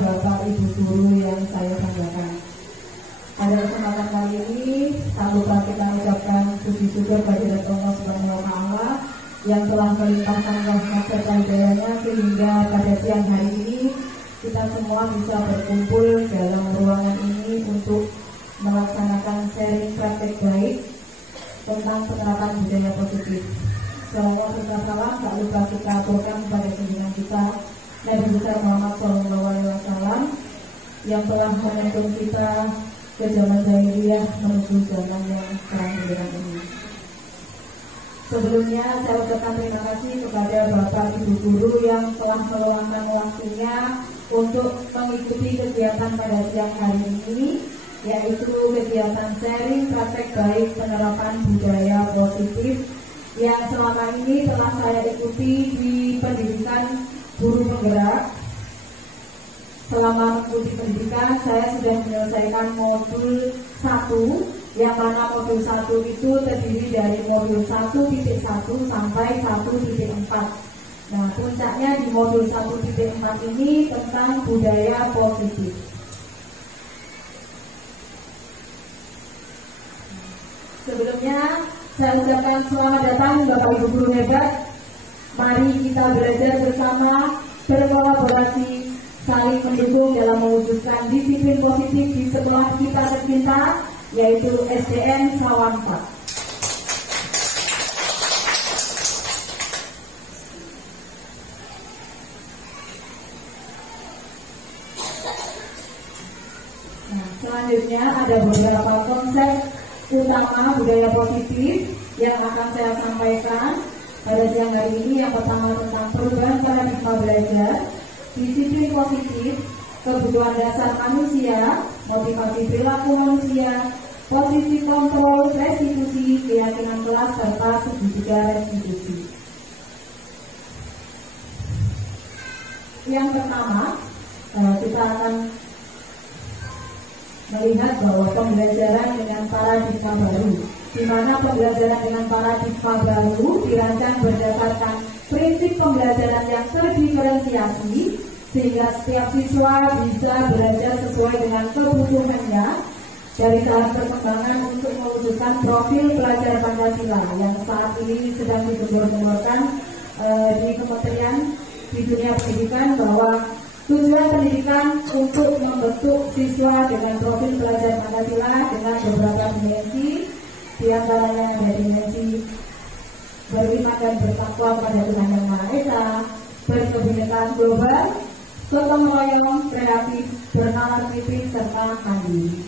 Bapak Ibu Guru yang saya banggakan. Pada kesempatan kali ini, tak lupa kita ucapkan puji syukur kehadirat Allah Subhanahu wa Ta'ala yang telah melimpahkan rahmat serta hidayahnya sehingga pada siang hari ini kita semua bisa berkumpul dalam ruangan ini untuk melaksanakan sharing praktek baik tentang penerapan budaya positif. Salawat serta salam tak lupa kita aturkan kepada junjungan kita Nabi besar Muhammad SAW yang telah menuntun kita ke zaman jahiliyah menuju zaman yang terang benderang ini. Sebelumnya saya ucapkan terima kasih kepada Bapak Ibu Guru yang telah meluangkan waktunya untuk mengikuti kegiatan pada siang hari ini, yaitu kegiatan sharing praktek baik penerapan budaya positif yang selama ini telah saya ikuti di pendidikan guru penggerak. Selama mengikuti pendidikan, saya sudah menyelesaikan modul 1, yang mana modul 1 itu terdiri dari modul 1.1 sampai 1.4. Nah, puncaknya di modul 1.4 ini tentang budaya positif. Sebelumnya, saya ucapkan selamat datang Bapak Ibu Guru hebat. Mari kita belajar bersama, berkolaborasi, saling mendukung dalam mewujudkan disiplin positif di sekolah kita tercinta, yaitu SDN Sawan 4. Nah, selanjutnya ada beberapa konsep utama budaya positif yang akan saya sampaikan pada siang hari ini. Yang pertama tentang perubahan paradigma belajar, disiplin positif, kebutuhan dasar manusia, motivasi perilaku manusia, posisi kontrol, restitusi, keyakinan kelas, serta segitiga restitusi. Yang pertama, kita akan melihat bahwa pembelajaran dengan paradigma baru, di mana pembelajaran dengan paradigma baru dirancang berdasarkan prinsip pembelajaran yang terdiferensiasi, sehingga setiap siswa bisa belajar sesuai dengan kebutuhannya dari tahap perkembangan untuk mewujudkan profil pelajar Pancasila yang saat ini sedang digembor-gemborkan di Kementerian di dunia pendidikan, bahwa tujuan pendidikan untuk membentuk siswa dengan profil pelajar Pancasila dengan beberapa dimensi, di antaranya ada dimensi beriman dan bertakwa pada Tuhan Yang Maha Esa, berkebinekaan global, gotong royong, kreatif, bernalar kritis, serta mandiri.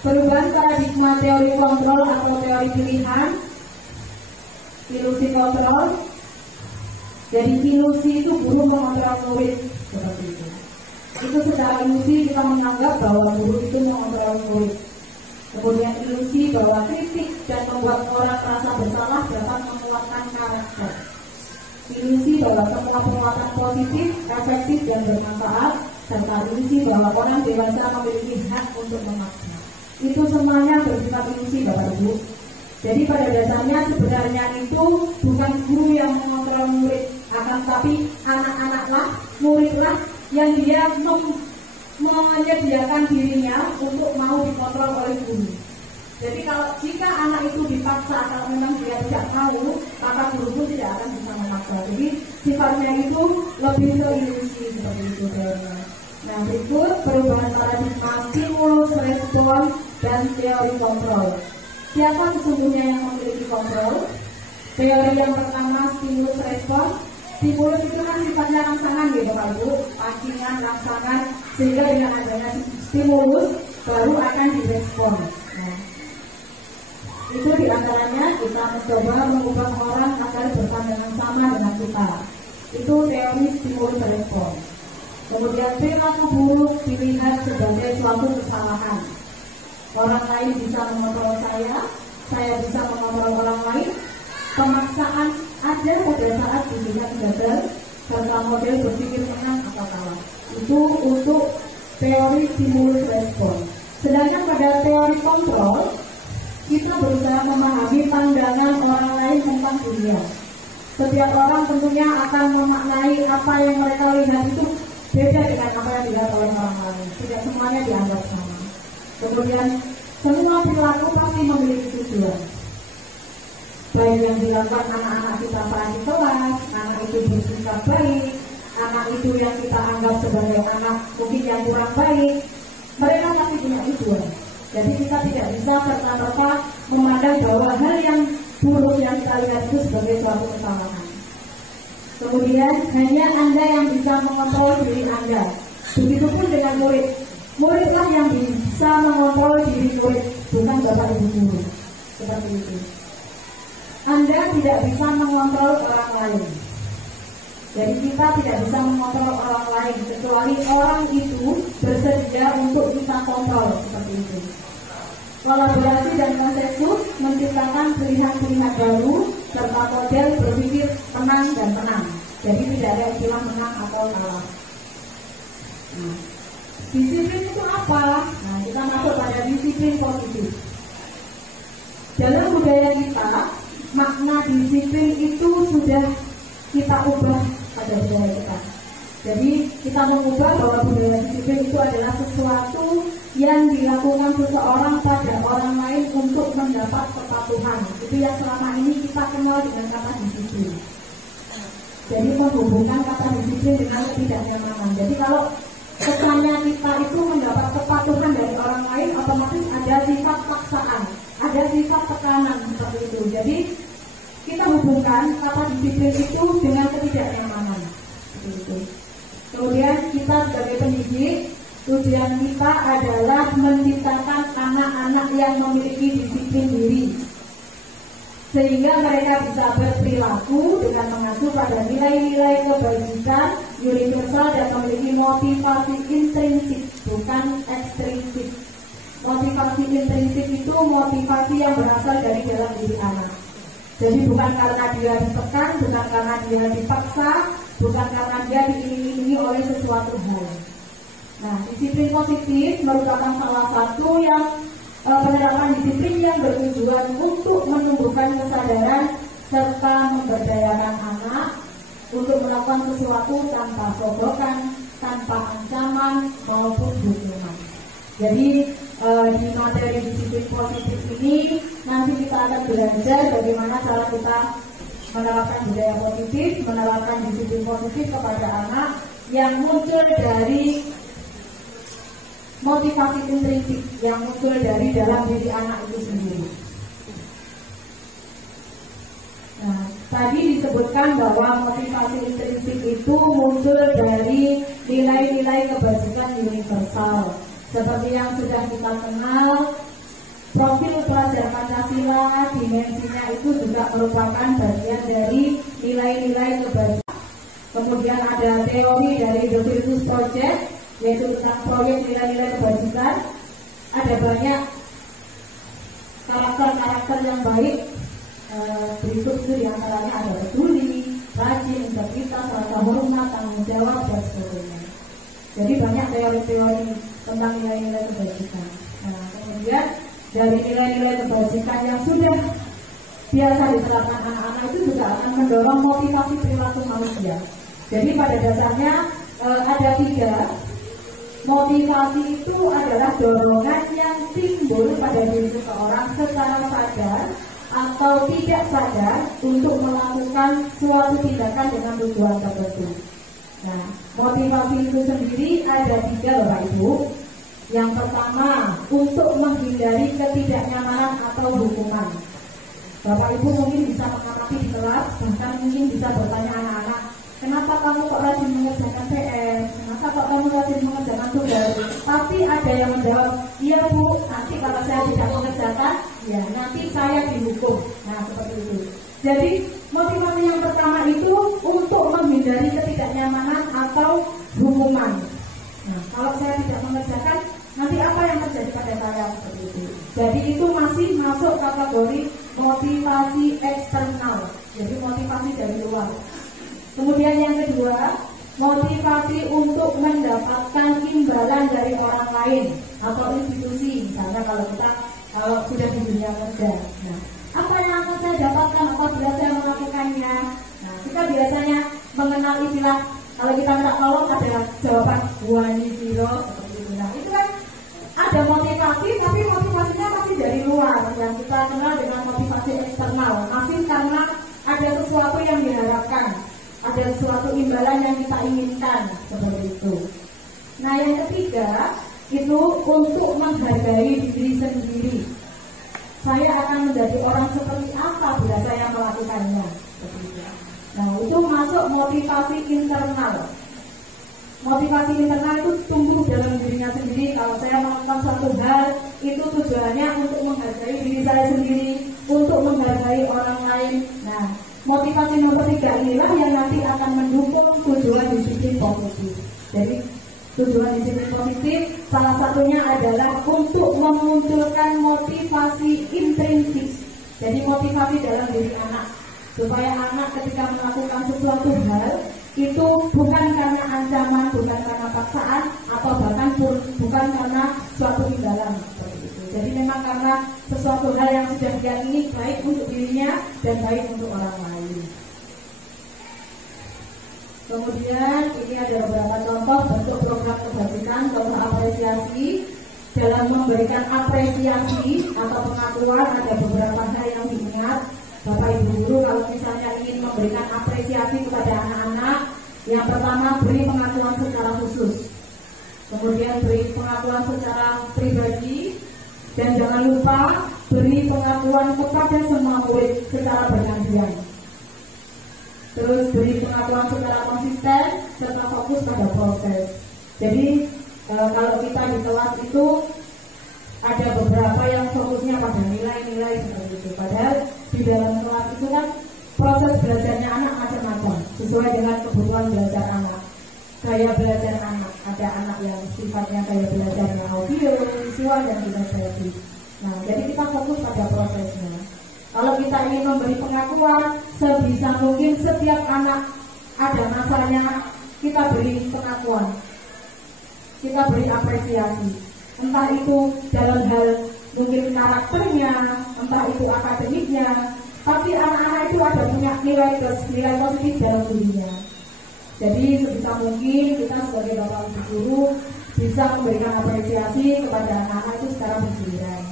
Perubahan paradigma teori kontrol atau teori pilihan, ilusi kontrol. Jadi ilusi itu guru mengontrol murid, seperti itu. Itu secara ilusi kita menganggap bahwa guru itu mengontrol murid. Kemudian ilusi bahwa kritik dan membuat orang merasa bersalah dapat menguatkan karakter. Ilusi bahwa semua penguatan positif, efektif, dan bermanfaat, serta ilusi bahwa orang dewasa memiliki hak untuk memaksa. Itu semuanya bersifat ilusi, Bapak Ibu. Jadi pada dasarnya sebenarnya itu bukan guru yang mengontrol murid, akan tapi anak-anaklah, muridlah yang dia menyediakan dirinya untuk mau dikontrol oleh guru. Jadi jika anak itu dipaksa, kalau memang dia tidak mau, maka guru pun tidak akan bisa memaksa. Jadi sifatnya itu lebih ke ilusi, seperti itu. Nah, berikut perubahan paradigma stimulus respon dan teori kontrol. Siapa sesungguhnya yang memiliki kontrol? Teori yang pertama, stimulus respon. Stimulus itu kan sifatnya rangsangan ya Bapak Ibu, pancingan, rangsangan, sehingga dengan adanya stimulus baru akan direspon. Nah, itu diantaranya kita mencoba mengubah orang agar berpandangan sama dengan kita. Itu teori stimulus respon. Kemudian perilaku buruk dilihat sebagai suatu kesalahan. Orang lain bisa mengontrol saya bisa mengontrol orang lain. Pemaksaan ada pada saat dilihat gagal, serta model berpikir menang atau kalah. Itu untuk teori stimulus respon. Sedangkan pada teori kontrol, kita berusaha memahami pandangan orang lain tentang dunia. Setiap orang tentunya akan memaknai apa yang mereka lihat itu beda dengan apa yang dilihat oleh orang lain. Tidak semuanya dianggap sama. Kemudian semua perilaku pasti memiliki tujuan. Baik yang dilakukan anak-anak kita saat di kelas, anak itu bersikap baik, anak itu yang kita anggap sebagai anak mungkin yang kurang baik, mereka pasti punya tujuan. Jadi kita tidak bisa serta-merta memandang bahwa hal yang buruk yang kita lihat itu sebagai suatu kesalahan. Kemudian hanya Anda yang bisa mengontrol diri Anda. Begitupun dengan murid. Muridlah yang bisa mengontrol diri murid, bukan bapak ibu guru. Seperti itu. Anda tidak bisa mengontrol orang lain. Jadi kita tidak bisa mengontrol orang lain kecuali orang itu bersedia untuk kita kontrol, seperti itu. Kolaborasi dan konsensus menciptakan pilihan-pilihan baru serta model berpikir tenang dan tenang. Jadi tidak ada istilah menang atau kalah. Nah, disiplin itu apa? Nah, kita masuk pada disiplin positif. Dalam budaya kita, makna disiplin itu sudah kita ubah pada budaya kita. Jadi kita mengubah bahwa budaya disiplin itu adalah sesuatu yang dilakukan seseorang pada orang lain untuk mendapat kepatuhan. Itu yang selama ini kita kenal dengan kata disiplin. Jadi menghubungkan kata disiplin dengan ketidaknyamanan. Jadi kalau kesannya kita itu mendapat kepatuhan dari orang lain, otomatis ada sifat paksaan, ada sifat tekanan seperti itu. Jadi kita hubungkan kata disiplin itu dengan ketidaknyamanan. Seperti itu. Kemudian kita sebagai pendidik, tujuan kita adalah menciptakan anak-anak yang memiliki disiplin diri, sehingga mereka bisa berperilaku dengan mengacu pada nilai-nilai kebajikan universal dan memiliki motivasi intrinsik, bukan ekstrinsik. Motivasi intrinsik itu motivasi yang berasal dari dalam diri anak. Jadi bukan karena dia ditekan, bukan karena dia dipaksa, bukan karena dia diiringi oleh sesuatu hal. Nah, disiplin positif merupakan salah satu yang penerapan disiplin yang bertujuan untuk menumbuhkan kesadaran serta memberdayakan anak untuk melakukan sesuatu tanpa sodokan, tanpa ancaman maupun hukuman. Jadi di materi disiplin positif ini nanti kita akan belajar bagaimana cara kita menerapkan budaya positif, menerapkan disiplin positif kepada anak yang muncul dari motivasi intrinsik yang muncul dari dalam diri anak itu sendiri. Nah, tadi disebutkan bahwa motivasi intrinsik itu muncul dari nilai-nilai kebajikan universal. Seperti yang sudah kita kenal, profil pelajar Pancasila, dimensinya itu juga merupakan bagian dari nilai-nilai kebajikan. Kemudian ada teori dari The Virtus Project, yaitu tentang proyek nilai-nilai kebajikan. Ada banyak karakter-karakter yang baik. Berikut itu diantaranya ada peduli, rajin, integritas, rasa hormat, tanggung jawab, dan sebagainya. Jadi banyak teori-teori tentang nilai-nilai kebajikan. Nah, kemudian dari nilai-nilai kebajikan yang sudah biasa diterapkan anak-anak itu juga akan mendorong motivasi perilaku manusia. Jadi pada dasarnya ada 3. Motivasi itu adalah dorongan yang timbul pada diri seseorang secara sadar atau tidak sadar untuk melakukan suatu tindakan dengan tujuan tertentu. Nah, motivasi itu sendiri ada 3, Bapak Ibu. Yang pertama, untuk menghindari ketidaknyamanan atau hukuman. Bapak Ibu mungkin bisa mengamati di kelas, bahkan mungkin bisa bertanya anak-anak, kenapa kamu kok rajin mengerjakan PR? Kenapa kok kamu rajin mengerjakan tugas? Tapi ada yang menjawab, iya Bu, nanti kalau saya tidak mengerjakan, ya nanti saya dihukum. Nah, seperti itu. Jadi, motivasi yang pertama itu untuk menghindari ketidaknyamanan atau hukuman. Nah, kalau saya tidak mengerjakan, nanti apa yang terjadi pada saya? Seperti itu. Jadi itu masih masuk kategori motivasi eksternal. Jadi motivasi dari luar. Kemudian yang kedua, motivasi untuk mendapatkan imbalan dari orang lain atau institusi. Misalnya kalau kita sudah di dunia kerja. Nah, apa yang akan saya dapatkan apabila saya melakukannya? Nah, kita biasanya mengenal istilah, kalau kita minta tolong ada jawaban wani biro seperti itu. Nah, itu kan ada motivasi, tapi motivasinya masih dari luar, yang kita kenal dengan motivasi eksternal. Masih karena ada sesuatu yang diharapkan, ada sesuatu imbalan yang kita inginkan, seperti itu. Nah, yang ketiga itu untuk menghargai diri sendiri. Saya akan menjadi orang seperti apa bila saya melakukannya. Nah, itu masuk motivasi internal. Motivasi internal itu tumbuh dalam dirinya sendiri. Kalau saya melakukan suatu hal, itu tujuannya untuk menghargai diri saya sendiri, untuk menghargai orang lain. Nah, motivasi nomor 3 inilah yang nanti akan mendukung tujuan disiplin positif. Jadi tujuan disiplin positif salah satunya adalah untuk memunculkan motivasi intrinsik. Jadi motivasi dalam diri anak, supaya anak ketika melakukan sesuatu hal itu bukan karena ancaman, bukan karena paksaan, atau bahkan bukan karena suatu imbalan seperti itu. Jadi memang karena sesuatu hal yang sudah dia ingin, baik untuk dirinya dan baik untuk orang lain. Kemudian ini ada beberapa contoh bentuk program kebajikan, contoh apresiasi. Dalam memberikan apresiasi atau pengakuan ada beberapa hal yang diingat. Bapak Ibu guru kalau misalnya ingin memberikan apresiasi kepada anak-anak, yang pertama beri pengakuan secara khusus, kemudian beri pengakuan secara pribadi, dan jangan lupa beri pengakuan kepada semua murid secara bergantian. Terus beri pengakuan secara konsisten serta fokus pada proses. Jadi kalau kita di kelas itu ada beberapa yang fokusnya pada nilai-nilai seperti itu. Padahal di dalam kelas itu kan proses belajarnya anak macam-macam sesuai dengan kebutuhan belajar anak, gaya belajar anak. Ada anak yang sifatnya gaya belajarnya audio, visual, dan kinestetik. Nah, jadi kita fokus pada prosesnya. Kalau kita ingin memberi pengakuan, sebisa mungkin setiap anak ada masanya kita beri pengakuan, kita beri apresiasi. Entah itu dalam hal mungkin karakternya, entah itu akademiknya, tapi anak-anak itu ada punya nilai positif dalam dirinya. Jadi sebisa mungkin kita sebagai bapak ibu guru bisa memberikan apresiasi kepada anak-anak itu secara bergiliran.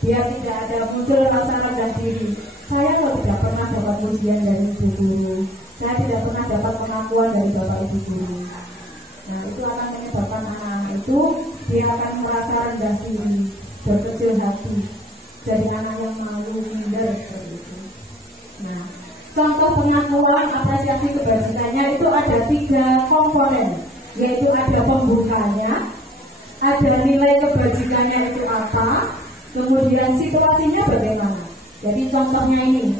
Biar tidak ada muncul rasa rendah diri. Saya kok tidak pernah dapat pujian dari ibu guru, saya tidak pernah dapat pengakuan dari bapak ibu guru. Nah, itu akan menyebabkan anak-anak itu dia akan merasa rendah diri, berkecil hati, jadi anak yang malu, minder seperti itu. Nah, contoh pengakuan apresiasi kebajikannya itu ada 3 komponen, yaitu ada pembukanya, ada nilai kebajikannya itu apa, kemudian situasinya bagaimana. Jadi contohnya ini,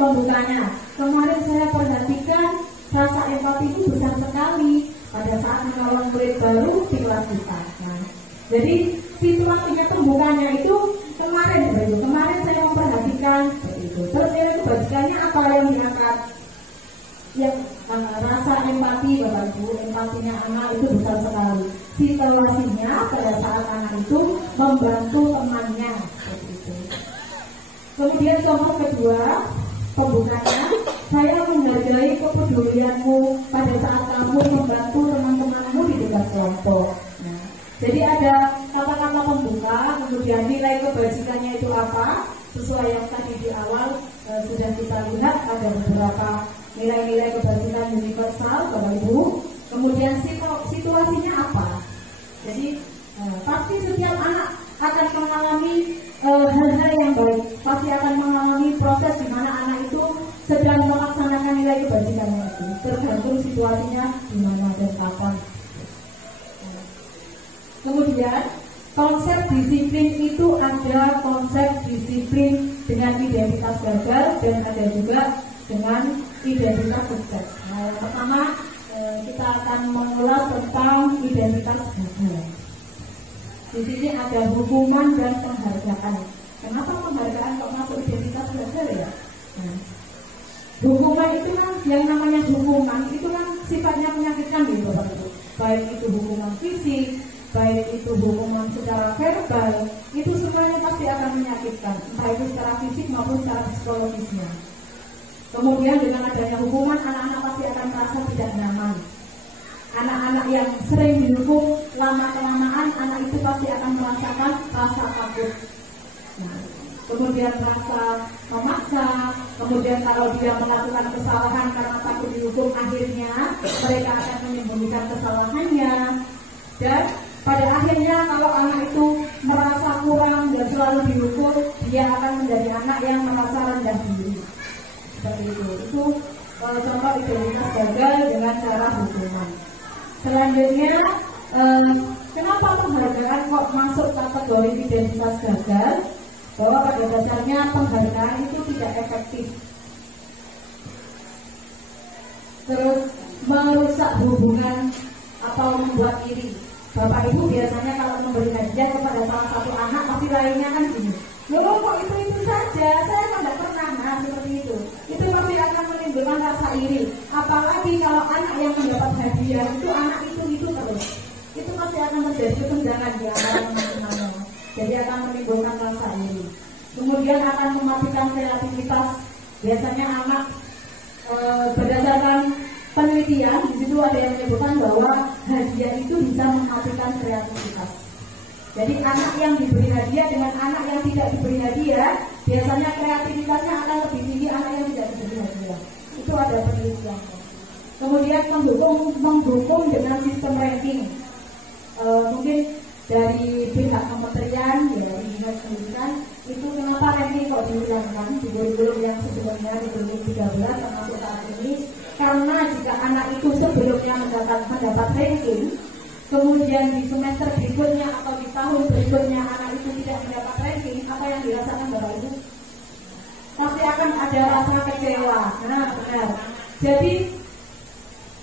pembukanya. Kemarin saya perhatikan rasa empati itu besar sekali pada saat menolong murid baru di kelas kita. Nah, jadi situasinya pembukanya itu kemarin saya memperhatikan seperti itu. Terus nilai kebajikannya apa yang diangkat? Yang rasa empati Bapak Ibu, empatinya anak itu besar sekali. Situasinya pada saat anak itu membantu temannya seperti itu. Kemudian contoh kedua, pembukanya, saya menghargai kepedulianmu pada saat kamu membantu teman-temanmu di tugas kelompok. Nah, jadi ada kata-kata pembuka, kemudian nilai kebajikannya itu apa? Sesuai yang tadi di awal sudah kita lihat ada beberapa nilai-nilai kebajikan universal, Bapak Ibu. Kemudian situasinya apa? Jadi pasti setiap anak akan mengalami hal-hal yang baik, pasti akan mengalami proses di mana anak itu sedang melaksanakan nilai kebajikannya itu, tergantung situasinya di mana dan kapan. Kemudian konsep disiplin itu ada konsep disiplin dengan identitas gagal dan ada juga dengan identitas sukses. Nah, yang pertama kita akan mengulas tentang identitas gagal. Di sini ada hukuman dan penghargaan. Kenapa penghargaan kok masuk identitas gagal ya? Nah, hukuman itu kan, yang namanya hukuman itu kan sifatnya menyakitkan gitu Bapak Ibu. Baik itu hukuman fisik, baik itu hukuman secara verbal, itu semuanya pasti akan menyakitkan, entah itu secara fisik maupun secara psikologisnya. Kemudian dengan adanya hukuman, anak-anak pasti akan merasa tidak nyaman. Anak-anak yang sering dihukum lama-kelamaan, anak itu pasti akan merasakan rasa takut. Nah, kemudian rasa memaksa, kemudian kalau dia melakukan kesalahan karena takut dihukum, akhirnya mereka akan menyembunyikan kesalahannya. Dan pada akhirnya kalau anak itu merasa kurang dan selalu dihukum, dia akan menjadi anak yang merasa rendah diri. Seperti itu contoh identitas gagal dengan cara hukuman. Selanjutnya, kenapa penghargaan kok masuk kategori identitas gagal? Bahwa pada dasarnya penghargaan itu tidak efektif, terus merusak hubungan atau membuat iri. Bapak ibu biasanya kalau memberi hadiah kepada salah satu anak, pasti lainnya kan gini, loh kok itu saja, saya kan tidak pernah. Nah seperti itu pasti akan menimbulkan rasa iri. Apalagi kalau anak yang mendapat hadiah itu anak itu terus, itu pasti akan terjadi kesenjangan di antara teman-temannya. Jadi akan menimbulkan rasa iri. Kemudian akan mematikan kreativitas. Biasanya anak berdasarkan penelitian, di situ ada yang menyebutkan bahwa hadiah itu bisa mematikan kreativitas. Jadi anak yang diberi hadiah dengan anak yang tidak diberi hadiah, biasanya kreativitasnya akan lebih tinggi anak yang tidak diberi hadiah. Itu ada penelitian. Kemudian menghukum dengan sistem ranking. Mungkin dari pihak kementerian, ya dari dinas pendidikan, itu kenapa ranking kok diulangkan di kurikulum yang sebelumnya di 2013 termasuk saat ini? Karena jika anak itu sebelumnya mendapat ranking, kemudian di semester berikutnya atau di tahun berikutnya anak itu tidak mendapat ranking, apa yang dirasakan Bapak Ibu? Pasti akan ada rasa kecewa. Nah, benar. Jadi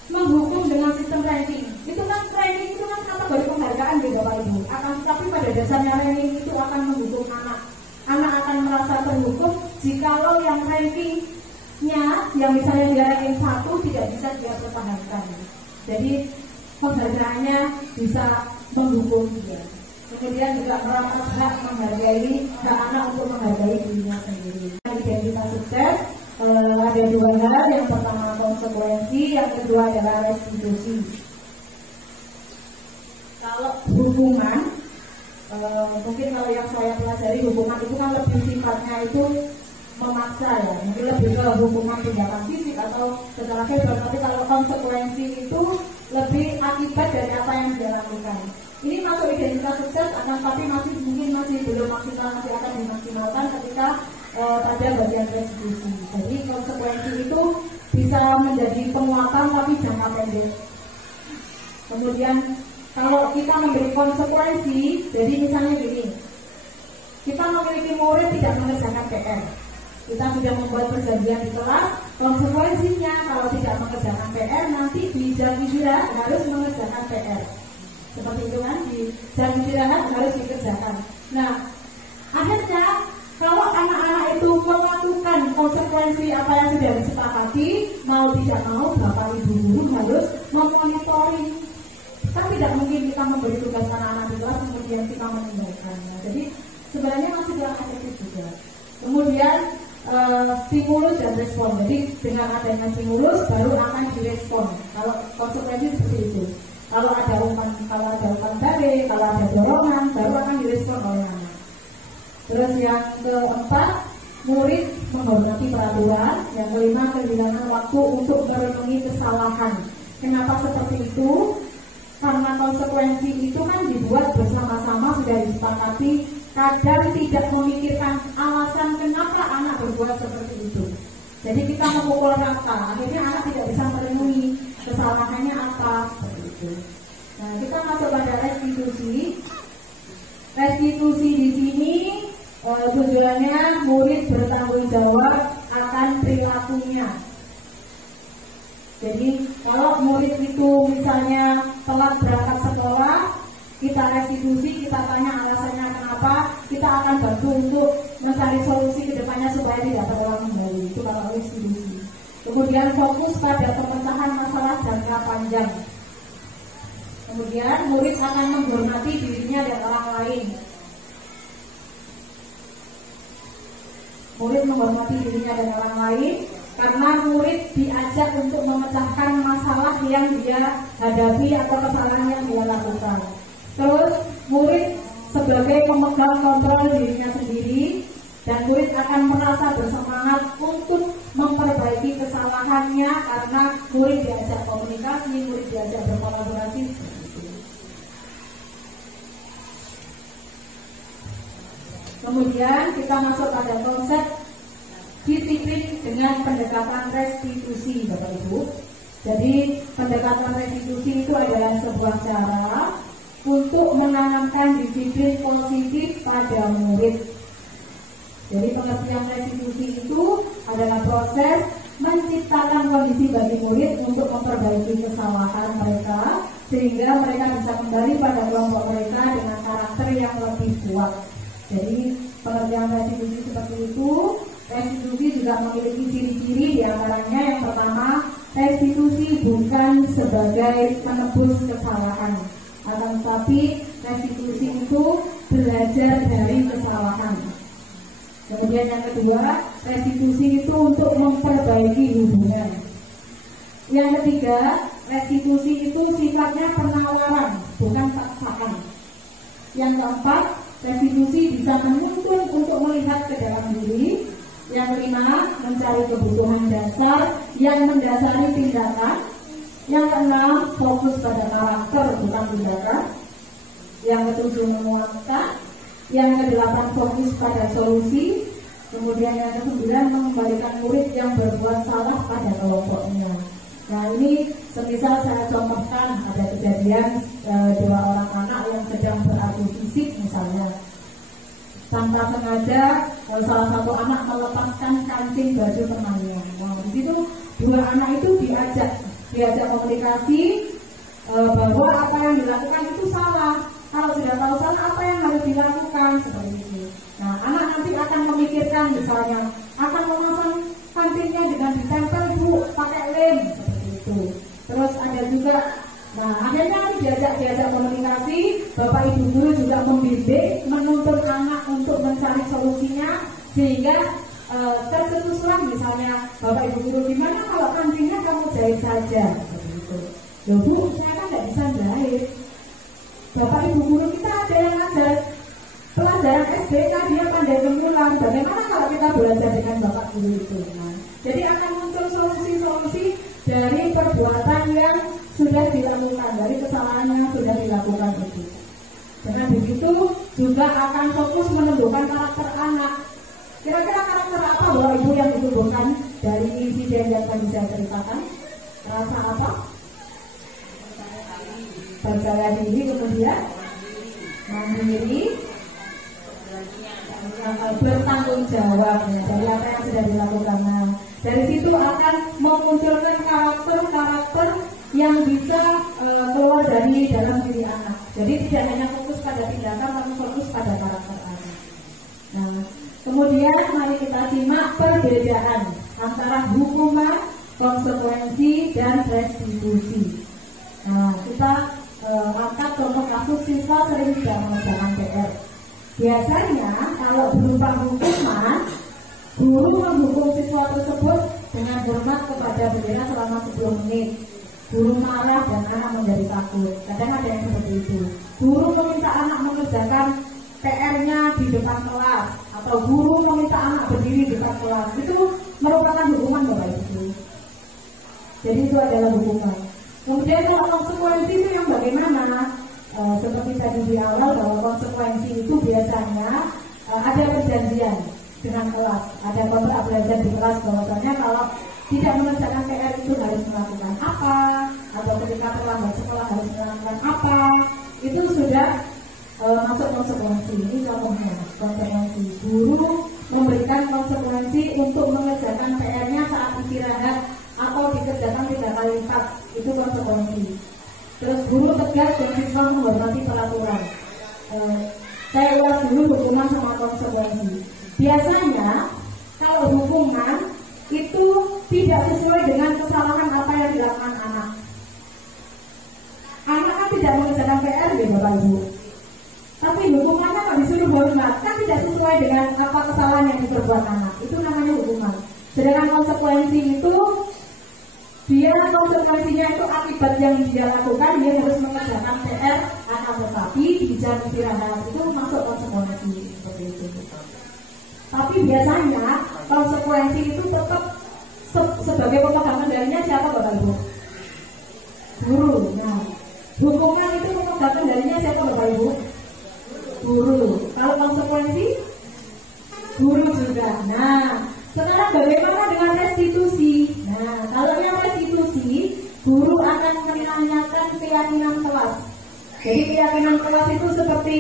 menghukum dengan sistem ranking, itu kan ranking itu kan kategori penghargaan di Bapak Ibu. Tapi pada dasarnya ranking itu akan menghukum anak. Anak akan merasa terhukum jikalau yang rankingnya, yang misalnya dia ranking 1 tidak bisa dia pertahankan. Jadi penghargaannya bisa menghukum dia. Kemudian juga merasa hak menghargai hak anak untuk menghargai dirinya sendiri. Identitas sukses ada dua hal, yang pertama konsekuensi, yang kedua adalah restitusi. Kalau hukuman, mungkin kalau yang saya pelajari hukuman itu kan lebih sifatnya itu memaksa ya, mungkin lebih ke hukuman tindakan fisik atau secara verbal. Tapi kalau konsekuensi itu lebih akibat dari apa yang dia lakukan. Ini masuk identitas sukses, tapi mungkin masih belum maksimal, masih akan dimaksimalkan ketika pada bagian restitusi. Jadi konsekuensi itu bisa menjadi penguatan tapi jangka pendek. Kemudian kalau kita memberi konsekuensi, jadi misalnya gini, kita memiliki murid tidak mengerjakan PR. Kita sudah membuat perjanjian di kelas, konsekuensinya kalau tidak mengerjakan PR, nanti di jam istirahat harus mengerjakan PR. Seperti itu kan, di jam istirahat harus dikerjakan. Nah, akhirnya kalau anak-anak itu melakukan konsekuensi apa yang sudah disepakati, mau tidak mau bapak ibu guru harus memonitoring. Kan tidak mungkin kita memberi tugas anak-anak di kelas kemudian kita meninggalkannya. Jadi sebenarnya masih kurang efektif juga. Kemudian stimulus dan respon. Jadi dengan adanya stimulus baru akan direspon. Kalau konsekuensi seperti itu. Kalau ada umpan balik, kalau ada dorongan, baru akan direspon oleh anak. Terus yang keempat, murid menghormati peraturan. Yang kelima, kehilangan waktu untuk merenungi kesalahan. Kenapa seperti itu? Karena konsekuensi itu kan dibuat bersama-sama, sudah disepakati. Kadang tidak memikirkan alasan kenapa anak berbuat seperti itu. Jadi kita memukul rata, akhirnya anak tidak bisa merenungi kesalahannya apa, seperti itu. Nah, kita masuk pada restitusi. Restitusi di sini tujuannya murid bertanggung jawab akan perilakunya. Jadi kalau murid itu misalnya telat berangkat sekolah, kita restitusi, kita tanya alasannya kenapa, kita akan bantu untuk mencari solusi ke depannya supaya tidak terulang kembali. Itu kalau restitusi. Kemudian fokus pada pemecahan masalah jangka panjang. Kemudian murid akan menghormati dirinya dan orang lain. Murid menghormati dirinya dan orang lain. karena murid diajak untuk memecahkan masalah yang dia hadapi atau kesalahan yang dia lakukan. Terus murid sebagai pemegang kontrol dirinya sendiri, dan murid akan merasa bersemangat untuk memperbaiki kesalahannya karena murid diajak komunikasi, murid diajak berkolaborasi. Kemudian kita masuk pada konsep disiplin dengan pendekatan restitusi, Bapak Ibu. Jadi pendekatan restitusi itu adalah sebuah cara untuk menanamkan disiplin positif pada murid. Jadi pengertian restitusi itu adalah proses menciptakan kondisi bagi murid untuk memperbaiki kesalahan mereka sehingga mereka bisa kembali pada kelompok mereka dengan karakter yang lebih kuat. Jadi pengertian restitusi seperti itu. Restitusi juga memiliki ciri-ciri, diantaranya yang pertama, restitusi bukan sebagai penebus kesalahan, akan tetapi restitusi itu belajar dari kesalahan. Kemudian yang kedua, restitusi itu untuk memperbaiki hubungan. Yang ketiga, restitusi itu sifatnya penawaran, bukan paksaan. Yang keempat, restitusi bisa menuntun untuk melihat ke dalam diri. Yang kelima, mencari kebutuhan dasar yang mendasari tindakan. Yang keenam, fokus pada karakter bukan tindakan. Yang ketujuh, menguatkan. Yang kedelapan, fokus pada solusi. Kemudian yang kesembilan, mengembalikan murid yang berbuat salah pada kelompoknya. Nah ini semisal saya contohkan ada kejadian dua orang anak yang sedang beradu fisik misalnya. Tanpa sengaja salah satu anak melepaskan kancing baju temannya. Nah, di situ dua anak itu diajak komunikasi bahwa apa yang dilakukan itu salah. Kalau sudah tahu salah, apa yang harus dilakukan seperti itu. Nah, anak nanti akan memikirkan misalnya akan memasang kancingnya dengan ditempel bu pakai lem seperti itu. Terus ada juga, nah akhirnya diajak komunikasi, bapak ibu guru juga membimbing, menuntun anak untuk mencari solusinya sehingga tercetuslah misalnya bapak ibu guru, gimana kalau kancingnya kamu jahit saja seperti itu. Loh bu, saya kan nggak bisa jahit. Bapak ibu guru kita ada yang ngajar pelajaran SBK, dia pandai mengulang. Bagaimana kalau kita belajar dengan bapak guru itu? Nah, jadi akan muncul solusi-solusi dari perbuatan yang sudah dilakukan, dari kesalahan yang sudah dilakukan itu. Dengan begitu juga akan fokus menumbuhkan karakter anak. Kira-kira karakter apa Bapak Ibu yang ditumbuhkan dari insiden yang tadi saya ceritakan? Rasa apa? Percaya diri, kemudian mandiri, bertanggung jawab dari apa yang sudah dilakukan. Nah, dari situ akan memunculkan karakter-karakter yang bisa keluar dari dalam diri anak. Jadi tidak hanya fokus pada tindakan, tapi fokus pada karakter anak. Nah, kemudian mari kita simak perbedaan antara hukuman, konsekuensi, dan restitusi. Nah, kita angkat contoh kasus siswa sering tidak mengerjakan PR. Biasanya kalau berupa hukuman, guru menghukum siswa tersebut dengan hormat kepada bendera selama 10 menit. Guru marah dan anak menjadi takut. Kadang ada yang seperti itu. Guru meminta anak mengerjakan PR-nya di depan kelas, atau guru meminta anak berdiri di depan kelas. Itu merupakan hukuman Bapak Ibu. Jadi itu adalah hukuman. Kemudian kalau konsekuensi itu yang bagaimana? Seperti tadi di awal bahwa konsekuensi itu biasanya ada perjanjian dengan kelas, ada kontrak belajar di kelas bahwasanya kalau tidak mengerjakan PR itu harus melakukan apa, atau ketika terlambat sekolah harus melakukan apa, itu sudah masuk konsekuensi. Ini contohnya konsekuensi. Guru memberikan konsekuensi untuk mengerjakan PR-nya saat istirahat atau dikerjakan 3 kali lipat, itu konsekuensi. Terus guru tegas dan siswa menghormati peraturan. Saya ulas dulu hukuman sama konsekuensi. Biasanya kalau hukuman itu tidak sesuai dengan kesalahan apa yang dilakukan anak. Anak kan tidak mengerjakan PR ya Bapak Ibu. Tapi hukumannya kan disuruh hormat, kan tidak sesuai dengan apa kesalahan yang diperbuat anak. Itu namanya hukuman. Sedangkan konsekuensi itu konsekuensinya itu akibat yang dia lakukan, dia harus mengerjakan PR, akan tetapi di jam istirahat itu masuk konsekuensi seperti itu. Tapi biasanya konsekuensi itu tetap sebagai pemegang kendalinya siapa Bapak Ibu? Guru. Nah, hukumnya itu pemegang kendalinya siapa Bapak Ibu? Guru. Kalau konsekuensi guru juga. Nah, sekarang bagaimana dengan restitusi? Nah, kalau yang restitusi, guru akan menanyakan keyakinan kelas. Jadi keyakinan kelas itu seperti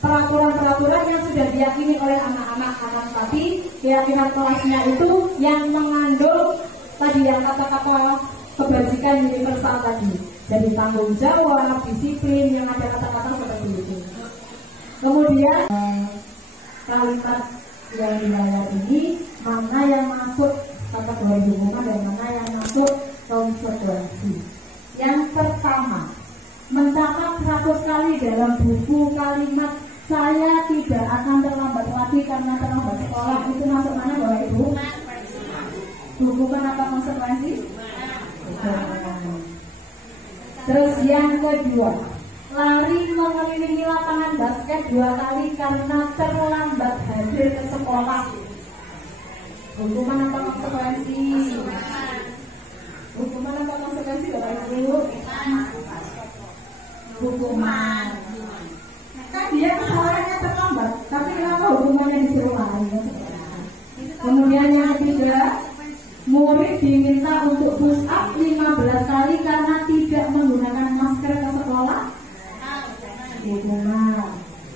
peraturan-peraturan yang sudah diyakini oleh anak-anak tadi. Keyakinan kelasnya itu yang mengandung tadi yang kata-kata kebajikan universal tadi. Jadi tanggung jawab, disiplin, yang ada kata-kata seperti itu. Kemudian kalimat yang dibayar ini mana yang masuk kategori hubungan dan mana yang masuk konsekuensi. Yang pertama, mencatat 100 kali dalam buku kalimat saya tidak akan terlambat lagi karena terlambat sekolah, itu masuk mana Bapak Ibu? Hubungan apa konsekuensi? Terus yang kedua, lari mengelilingi lapangan basket 2 kali karena terlambat hadir ke sekolah. Hukuman apa konsekuensi? Hukuman apa konsekuensi Bapak Ibu? Hukuman. Kan dia kesalahannya terlambat, tapi kenapa hukumannya disuruh lari? Kemudian yang ketiga, murid diminta untuk push up 15 kali karena tidak menggunakan masker ke sekolah. Hukuman.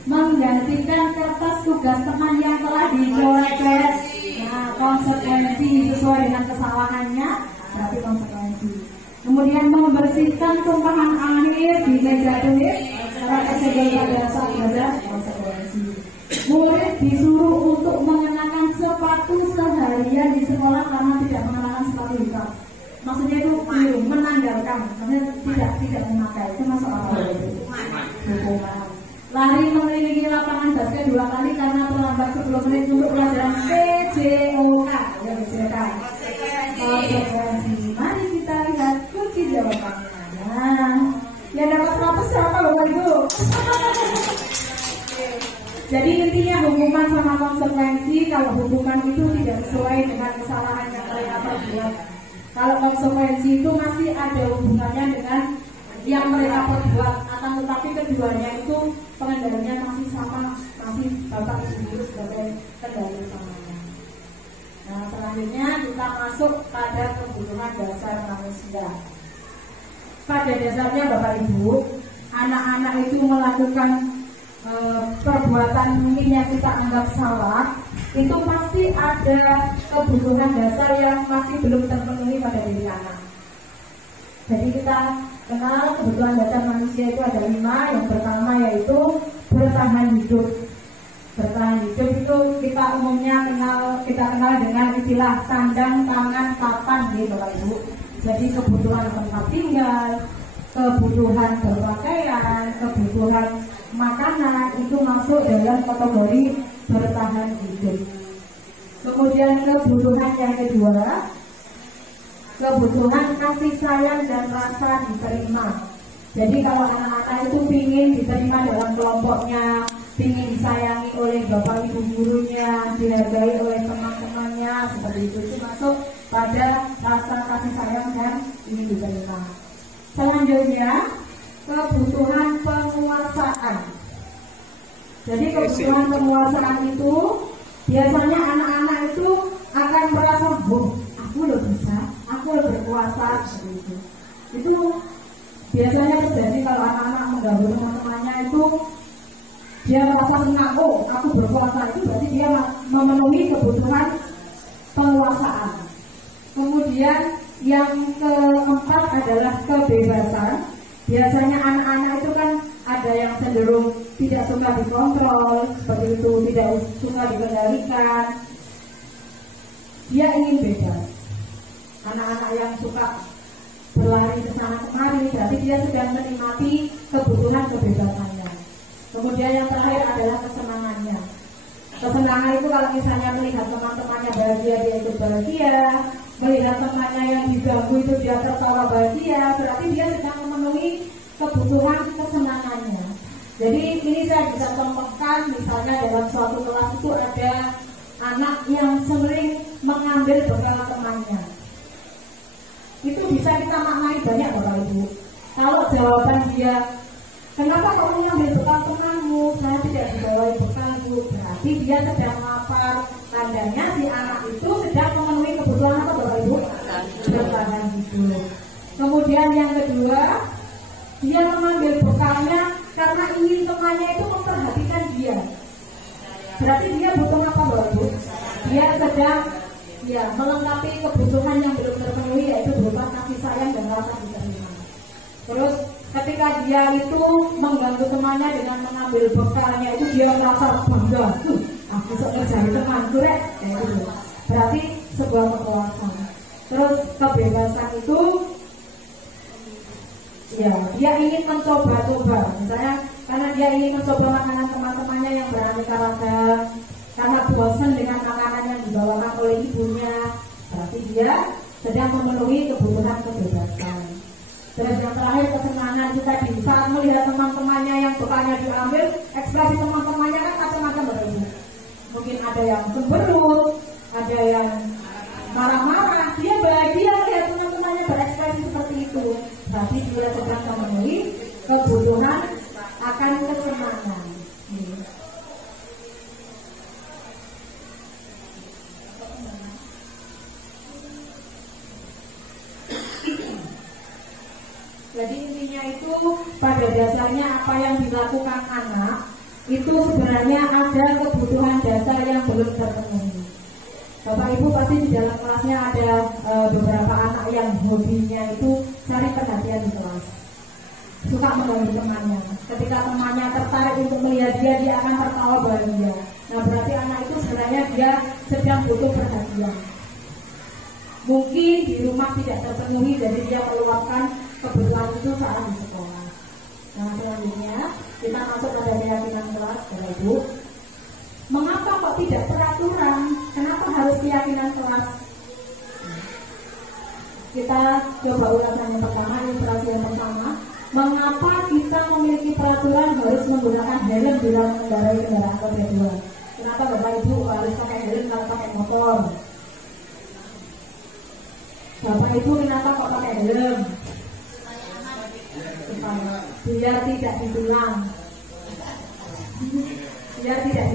Menggantikan kertas tugas teman yang telah dicoret. Nah, konsekuensi sesuai dengan kesalahannya, berarti konsekuensi. Kemudian membersihkan tumpahan air di meja tulis, konsekuensi. Murid disuruh untuk mengenakan sepatu seharian di sekolah karena tidak mengenakan sepatu hitam. Maksudnya itu menanggalkan, maksudnya tidak memakai. Itu masuk apa? Hukuman. Lari mengelilingi lapangan basket 2 kali karena terlambat 10 menit untuk pelajaran PJOK. Ya, PJOK. Konsekuensi. Mari kita lihat kunci jawabannya. Nah, yang dapat 100 siapa Bapak Ibu? Jadi intinya hukuman sama konsekuensi, kalau hukuman itu tidak sesuai dengan kesalahan yang mereka perbuat. Kalau konsekuensi itu masih ada hubungannya dengan yang mereka perbuat, akan tetapi keduanya itu pengendalinya masih sama, masih Bapak Ibu sebagai kendali utamanya. Nah, selanjutnya kita masuk pada kebutuhan dasar manusia. Pada dasarnya Bapak Ibu, anak-anak itu melakukan perbuatan mungkin yang kita anggap salah, itu pasti ada kebutuhan dasar yang masih belum terpenuhi pada diri anak. Jadi kita kenal kebutuhan dasar manusia itu ada 5. Yang pertama yaitu bertahan hidup. Bertahan hidup itu kita umumnya kenal dengan istilah sandang, pangan, papan, gitu Bapak Ibu. Jadi kebutuhan tempat tinggal, kebutuhan berpakaian, kebutuhan makanan itu masuk dalam kategori bertahan hidup. Kemudian kebutuhan yang kedua, kebutuhan kasih sayang dan rasa diterima. Jadi kalau anak-anak itu ingin diterima dalam kelompoknya, ingin disayangi oleh bapak ibu gurunya, dihargai oleh teman-temannya, seperti itu masuk pada rasa kasih sayang dan ingin diterima. Selanjutnya, kebutuhan penguasaan. Jadi kebutuhan penguasaan itu biasanya anak-anak itu akan merasa, aku lo bisa, aku lo berkuasa, seperti itu. Itu biasanya terjadi kalau anak-anak mengganggu teman-temannya itu dia merasa senang, aku berkuasa, itu berarti dia memenuhi kebutuhan penguasaan. Kemudian yang keempat adalah kebebasan. Biasanya anak-anak itu kan ada yang cenderung tidak suka dikontrol, seperti itu, tidak suka dikendalikan. Dia ingin bebas. Anak-anak yang suka berlari ke sana kemari, berarti dia sedang menikmati kebutuhan kebebasannya. Kemudian yang terakhir adalah kesenangannya. Kesenangan anak itu kalau misalnya melihat teman-temannya bahagia, dia ikut bahagia. Melihat temannya yang diganggu itu dia tertawa bahagia, berarti dia sedang memenuhi kebutuhan kesenangannya. Jadi ini saya bisa contohkan, misalnya dalam suatu kelas itu ada anak yang sering mengambil bekal temannya. Itu bisa kita maknai banyak Bapak Ibu. Kalau jawaban dia, kenapa kau mengambil bekal temanmu? Saya tidak dibawa bekal Bu. Berarti dia sedang lapar. Tandanya si anak itu sedang memenuhi kebutuhan apa Bapak Ibu? Bertahan hidup. Kemudian yang kedua, dia mengambil bekalnya karena ingin temannya itu memperhatikan dia. Berarti dia butuh apa Bapak Ibu? Dia sedang melengkapi kebutuhan yang belum terpenuhi, yaitu berupa kasih sayang dan rasa diterima. Terus ketika dia itu mengganggu temannya dengan mengambil bekalnya, itu dia merasa bangga. Aku mencari temanku berarti sebuah kepuasan. Terus kebebasan itu dia ingin mencoba-coba, misalnya karena dia ingin mencoba makanan teman-temannya yang beraneka ragam, karena bosan dengan makanan yang dibawakan oleh ibunya, berarti dia sedang memenuhi kebutuhan kebebasan. Terus yang terakhir kesenangan itu tadi, saat melihat teman-temannya yang bekalnya diambil, ekspresi teman-temannya kan macam-macam berbeda. Mungkin ada yang cemberut, ada yang marah-marah, dia bahagia melihat teman-temannya berekspresi seperti itu. Berarti dia sedang memenuhi kebutuhan akan kesenangan. Jadi intinya itu pada dasarnya apa yang dilakukan anak itu sebenarnya ada kebutuhan dasar yang belum terpenuhi. Bapak Ibu pasti di dalam kelasnya ada beberapa anak yang hobinya itu cari perhatian di kelas, suka mengganggu temannya. Ketika temannya tertarik untuk melihat dia akan tertawa bahagia. Nah berarti anak itu sebenarnya dia sedang butuh perhatian. Mungkin di rumah tidak terpenuhi, jadi dia meluapkan kebutuhan itu saat di sekolah. Nah selanjutnya kita masuk pada keyakinan kelas, Bapak Ibu. Mengapa kok tidak peraturan? Kenapa harus keyakinan kelas? Kita coba ulasan yang pertama, ilustrasi yang pertama. Mengapa kita memiliki peraturan harus menggunakan helm dalam mengendarai kendaraan roda dua? Kenapa Bapak Ibu harus pakai helm kalau pakai motor? Bapak Ibu kenapa kok pakai helm? Biar tidak ditilang. Biar tidak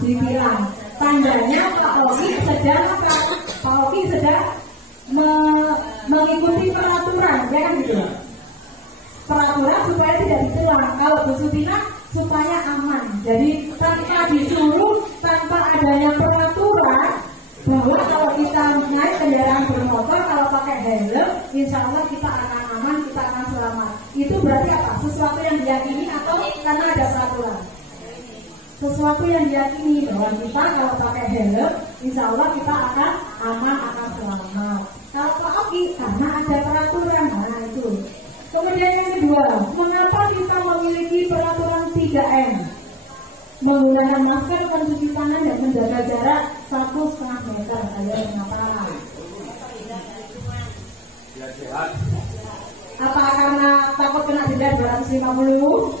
ditilang. Tandanya Pak Oki sedang apa? Pak Oki sedang mengikuti peraturan, ya kan gitu. Peraturan supaya tidak ditilang. Kalau Bu Sutina supaya aman. Jadi tanpa disuruh, tanpa adanya peraturan bahwa kalau kita naik kendaraan bermotor kalau pakai helm, insya Allah kita akan aman, kita akan selamat. Itu berarti apa? Sesuatu yang diyakini atau karena ada peraturan? Sesuatu yang diyakini bahwa kita kalau pakai helm, insya Allah kita akan aman, akan selamat. Kalau Pak Oki karena ada peraturan, nah itu. Kemudian yang kedua, mengapa kita memiliki peraturan 3M? Menggunakan masker, mencuci tangan, dan menjaga jarak 1,5 meter. Ayo, kenapa? Apa karena takut kena denda 250?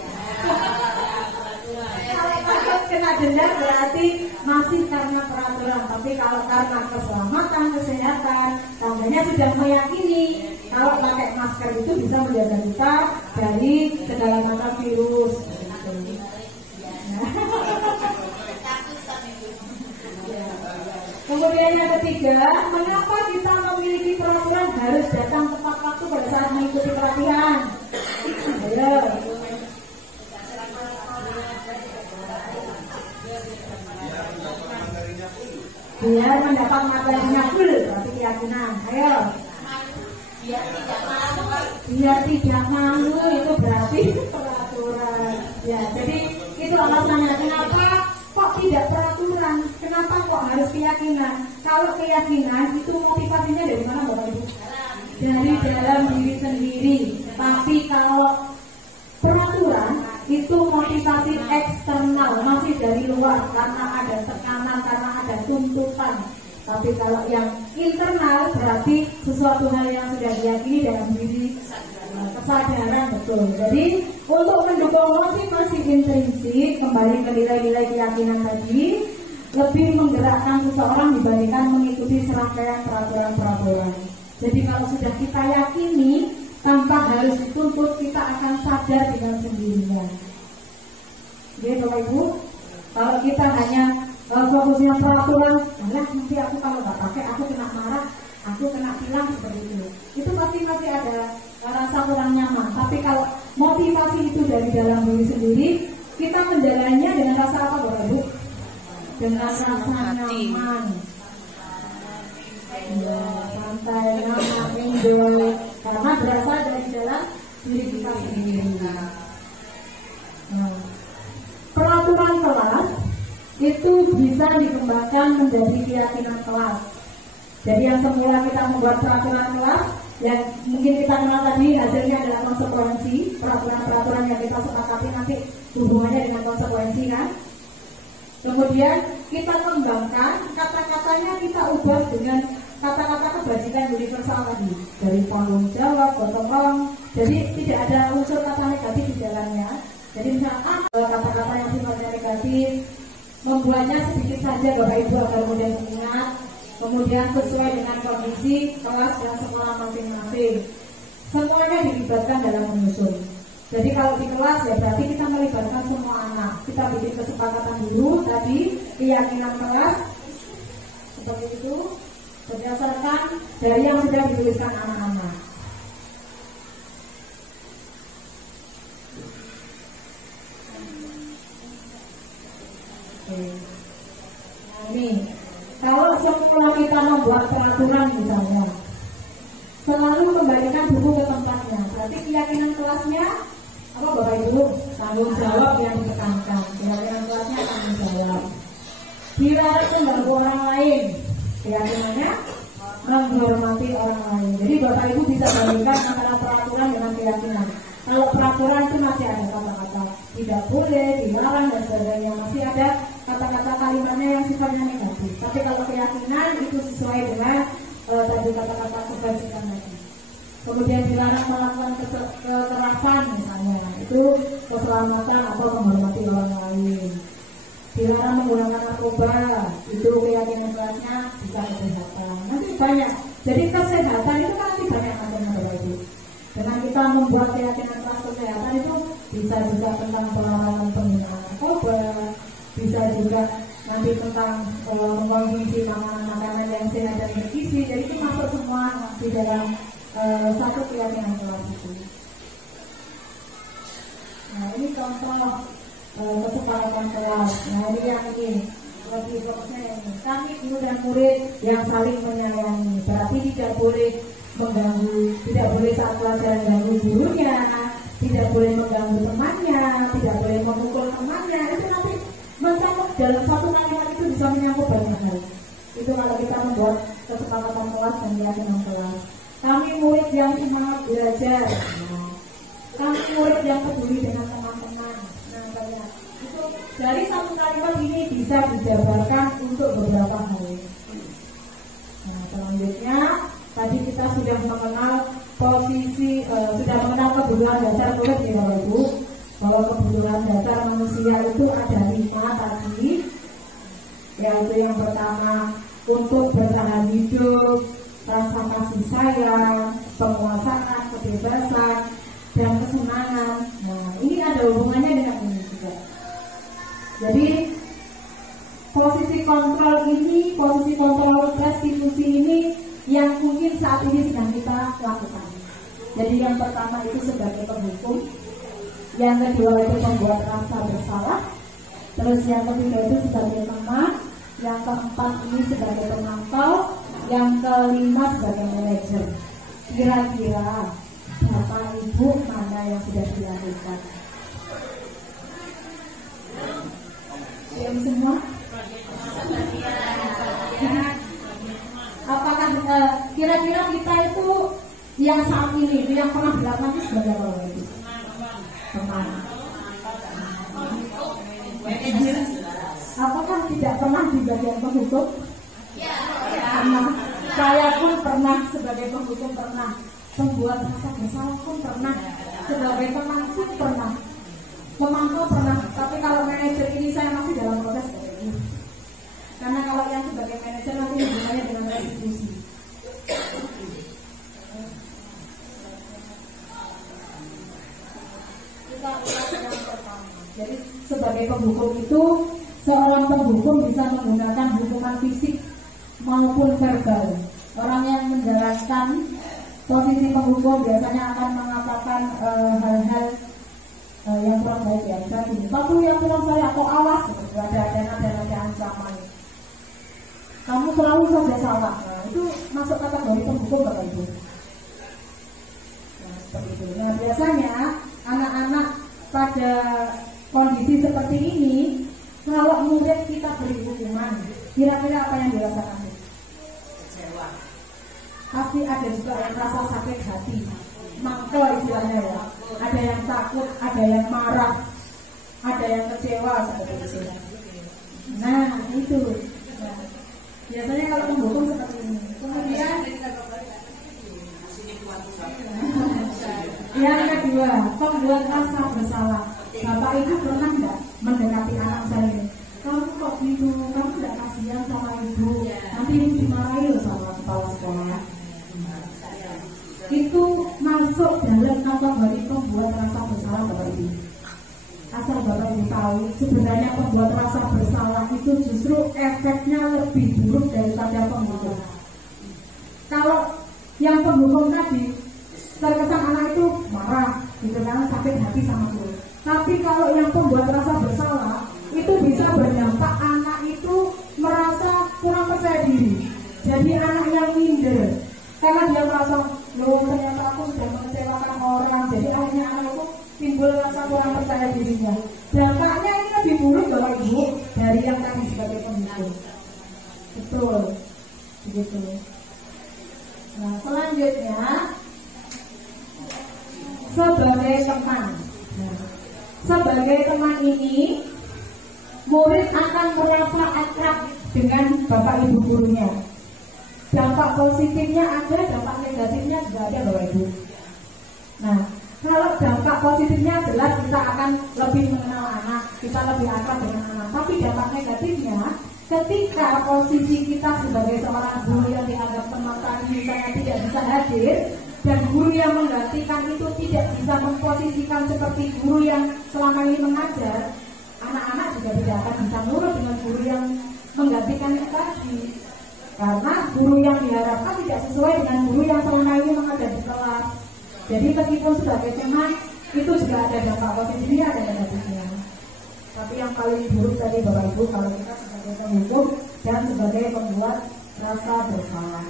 Kalau takut kena denda berarti masih karena peraturan. Tapi kalau karena keselamatan, kesehatan, tandanya sudah meyakini kalau pakai masker itu bisa menjaga kita dari segala macam virus. Kemudian yang ketiga, mengapa kita memiliki peraturan harus datang tepat waktu pada saat mengikuti pelatihan? Ayo. Biar mendapat materinya full, berarti keyakinan. Ayo. Biar tidak malu itu berarti peraturan. Ya, jadi itu alasannya kenapa kok tidak peraturan, kenapa kok harus keyakinan? Kalau keyakinan itu motivasinya dari mana Bapak Ibu? Dari dalam diri sendiri. Tapi kalau peraturan itu motivasinya motivasi eksternal, masih dari luar, karena ada tekanan, karena ada tuntutan. Tapi kalau yang internal berarti sesuatu hal yang sudah diyakini dalam diri, kesadaran, betul. Jadi untuk mendukung motivasi intrinsik, kembali ke nilai-nilai keyakinan tadi, lebih menggerakkan seseorang dibandingkan mengikuti serangkaian peraturan-peraturan. Jadi kalau sudah kita yakini tanpa harus dituntut, kita akan sadar dengan sendirinya. Jadi Bapak Ibu, kalau kita hanya fokusnya peraturan, nah nanti aku kalau nggak pakai aku kena marah, aku kena tilang seperti itu pasti masih ada rasa kurang nyaman. Tapi kalau motivasi itu dari dalam diri sendiri, kita menjalannya dengan rasa apa Bapak Ibu? Dengan rasa nyaman, ya, santai, nyaman, enjoy, karena berasal dari dalam diri kita sendiri. Nah, peraturan kelas itu bisa dikembangkan menjadi keyakinan kelas. Jadi yang semula kita membuat peraturan kelas, yang mungkin kita kenal tadi hasilnya adalah konsekuensi, peraturan-peraturan yang kita sepakati nanti hubungannya dengan konsekuensi kan. Kemudian kita kembangkan, kata-katanya kita ubah dengan kata-kata kebajikan universal tadi, dari tanggung jawab, gotong royong. Jadi tidak ada unsur kata negatif di dalamnya. Jadi misalkan kata-kata yang sifatnya negatif, membuatnya sedikit saja Bapak Ibu agar mudah mengingat. Kemudian sesuai dengan kondisi kelas dan sekolah masing-masing. Semuanya dilibatkan dalam menyusun. Jadi kalau di kelas ya berarti kita melibatkan semua anak. Kita bikin kesepakatan dulu tadi keyakinan kelas seperti itu berdasarkan dari yang sudah dituliskan anak-anak. Nah ini kalau setelah kita membuat peraturan misalnya, selalu kembalikan buku ke tempatnya. Berarti keyakinan kelasnya apa Bapak Ibu? Tanggung jawab yang ditekankan. Keyakinan kelasnya tanggung jawab. Dilarang mengganggu orang lain. Keyakinannya menghormati orang lain. Jadi Bapak Ibu bisa bandingkan antara peraturan dengan keyakinan. Kalau peraturan itu masih ada kata-kata tidak boleh, dilarang dan sebagainya, masih ada kata-kata kalimatnya yang sifatnya negatif. Tapi kalau keyakinan itu sesuai dengan tadi kata-kata kebajikan tadi. Kemudian dilarang melakukan kekerasan misalnya, itu keselamatan atau menghormati orang lain. Dilarang menggunakan narkoba, itu keyakinan kelasnya bisa kesehatan. Nanti banyak. Jadi kesehatan itu kan nanti banyak macamnya Bapak Ibu. Dengan kita membuat keyakinan kelas kesehatan itu bisa juga tentang pelarangan penggunaan narkoba, bisa juga nanti tentang mengkonsumsi makanan-makanan yang sehat dan bergizi. Jadi itu masuk semua di dalam satu keyakinan kelas itu. Nah ini contoh kesepakatan kelas. Nah ini yang ini lebih fokusnya ini. Kami guru dan murid yang saling menyayangi. Berarti tidak boleh mengganggu, tidak boleh saat pelajaran ganggu gurunya, tidak boleh mengganggu temannya, tidak boleh memukul temannya. Itu nanti mencakup dalam satu kalimat itu bisa menyangkut banyak hal. Itu kalau kita membuat kesepakatan kelas dan keyakinan kelas. Kami murid yang semangat belajar. Kami murid yang peduli dengan teman-teman. Nah, banyak. Itu dari satu kalimat ini bisa dijabarkan untuk beberapa hal. Nah, selanjutnya tadi kita sudah mengenal posisi, sudah mengenal kebutuhan dasar murid ya Bapak Ibu. Bahwa kebutuhan dasar manusia itu ada 5 tadi. Yaitu yang pertama untuk bertahan hidup, rasa kasih sayang, penguasaan, kebebasan, dan kesenangan. Nah, ini ada hubungannya dengan ini juga. Jadi posisi kontrol ini, posisi kontrol restitusi ini yang mungkin saat ini sedang kita lakukan. Jadi yang pertama itu sebagai penghukum, yang kedua itu membuat rasa bersalah, terus yang ketiga itu sebagai teman, yang keempat ini sebagai pemantau, yang kelima sebagai manajer. Kira-kira Bapak Ibu mana yang sudah dilakukan? Yang semua? Apakah kira-kira kita itu yang saat ini, yang pernah dilakukan itu sebagai apa? Teman. tidak pernah di bagian penghukum? Ya. Pernah. Saya pun pernah sebagai penghukum pernah. Pembuat rasa bersalah pun pernah. Sebagai teman pun pernah. Pemantau pernah. Tapi kalau manajer ini saya masih dalam proses seperti ini. Karena kalau yang sebagai manajer nanti hubungannya dengan restitusi. Kita ulas yang pertama. Jadi sebagai penghukum itu seorang penghukum bisa menggunakan hukuman fisik maupun verbal. Orang yang menjelaskan posisi penghukum biasanya akan mengatakan hal-hal yang kurang baik ya. Misalnya gini, patuh ya Tuhan saya atau awas, ada ancaman. Kamu selalu saja salah. Nah, itu masuk kategori penghukum Bapak Ibu. Nah, seperti itu. Nah, biasanya anak-anak pada kondisi seperti ini, kalau murid kita beri hukuman, kira-kira apa yang dirasakan? Kecewa. Pasti ada juga yang rasa sakit hati, mangko istilahnya ya. Ada yang takut, ada yang marah, ada yang kecewa seperti itu. Nah, itu. Nah, biasanya kalau menghukum seperti ini. Kemudian yang kedua, pembuat rasa bersalah. Bapak Ibu pernah nggak mendekati anak saya ini? Kamu kok gitu? Kamu nggak kasihan sama ibu? Nanti ibu dimarahi loh sama kepala sekolah. Itu masuk dalam kategori pembuat rasa bersalah Bapak Ibu. Asal Bapak Ibu tahu, sebenarnya pembuat rasa bersalah itu justru efeknya lebih buruk daripada penghukum. Kalau yang penghukum tadi terkesan anak itu marah, gitu kan, sakit hati sama guru. Tapi kalau yang pembuat rasa bersalah itu bisa berdampak anak itu merasa kurang percaya diri. Jadi anak yang minder karena dia merasa, loh ternyata aku sudah mengecewakan orang. Jadi akhirnya anak itu timbul rasa kurang percaya dirinya. Dampaknya ini lebih buruk Bapak Ibu dari yang tadi sebagai penghukum. Betul, begitu. Nah, selanjutnya sebagai teman. Sebagai teman ini, murid akan merasa akrab dengan Bapak Ibu gurunya. Dampak positifnya ada, dampak negatifnya juga ada Bapak Ibu. Nah, kalau dampak positifnya jelas kita akan lebih mengenal anak, kita lebih akrab dengan anak. Tapi dampak negatifnya, ketika posisi kita sebagai seorang guru yang dianggap teman tadi misalnya tidak bisa hadir, dan guru yang menggantikan itu tidak bisa memposisikan seperti guru yang selama ini mengajar, anak-anak juga tidak akan bisa nurut dengan guru yang menggantikan itu tadi. Karena guru yang diharapkan tidak sesuai dengan guru yang selama ini mengajar di kelas. Jadi meskipun sebagai teman, itu juga ada dampak positifnya, ada negatifnya. Tapi yang paling buruk tadi Bapak Ibu, kalau kita sebagai penghukum dan sebagai pembuat rasa bersalah.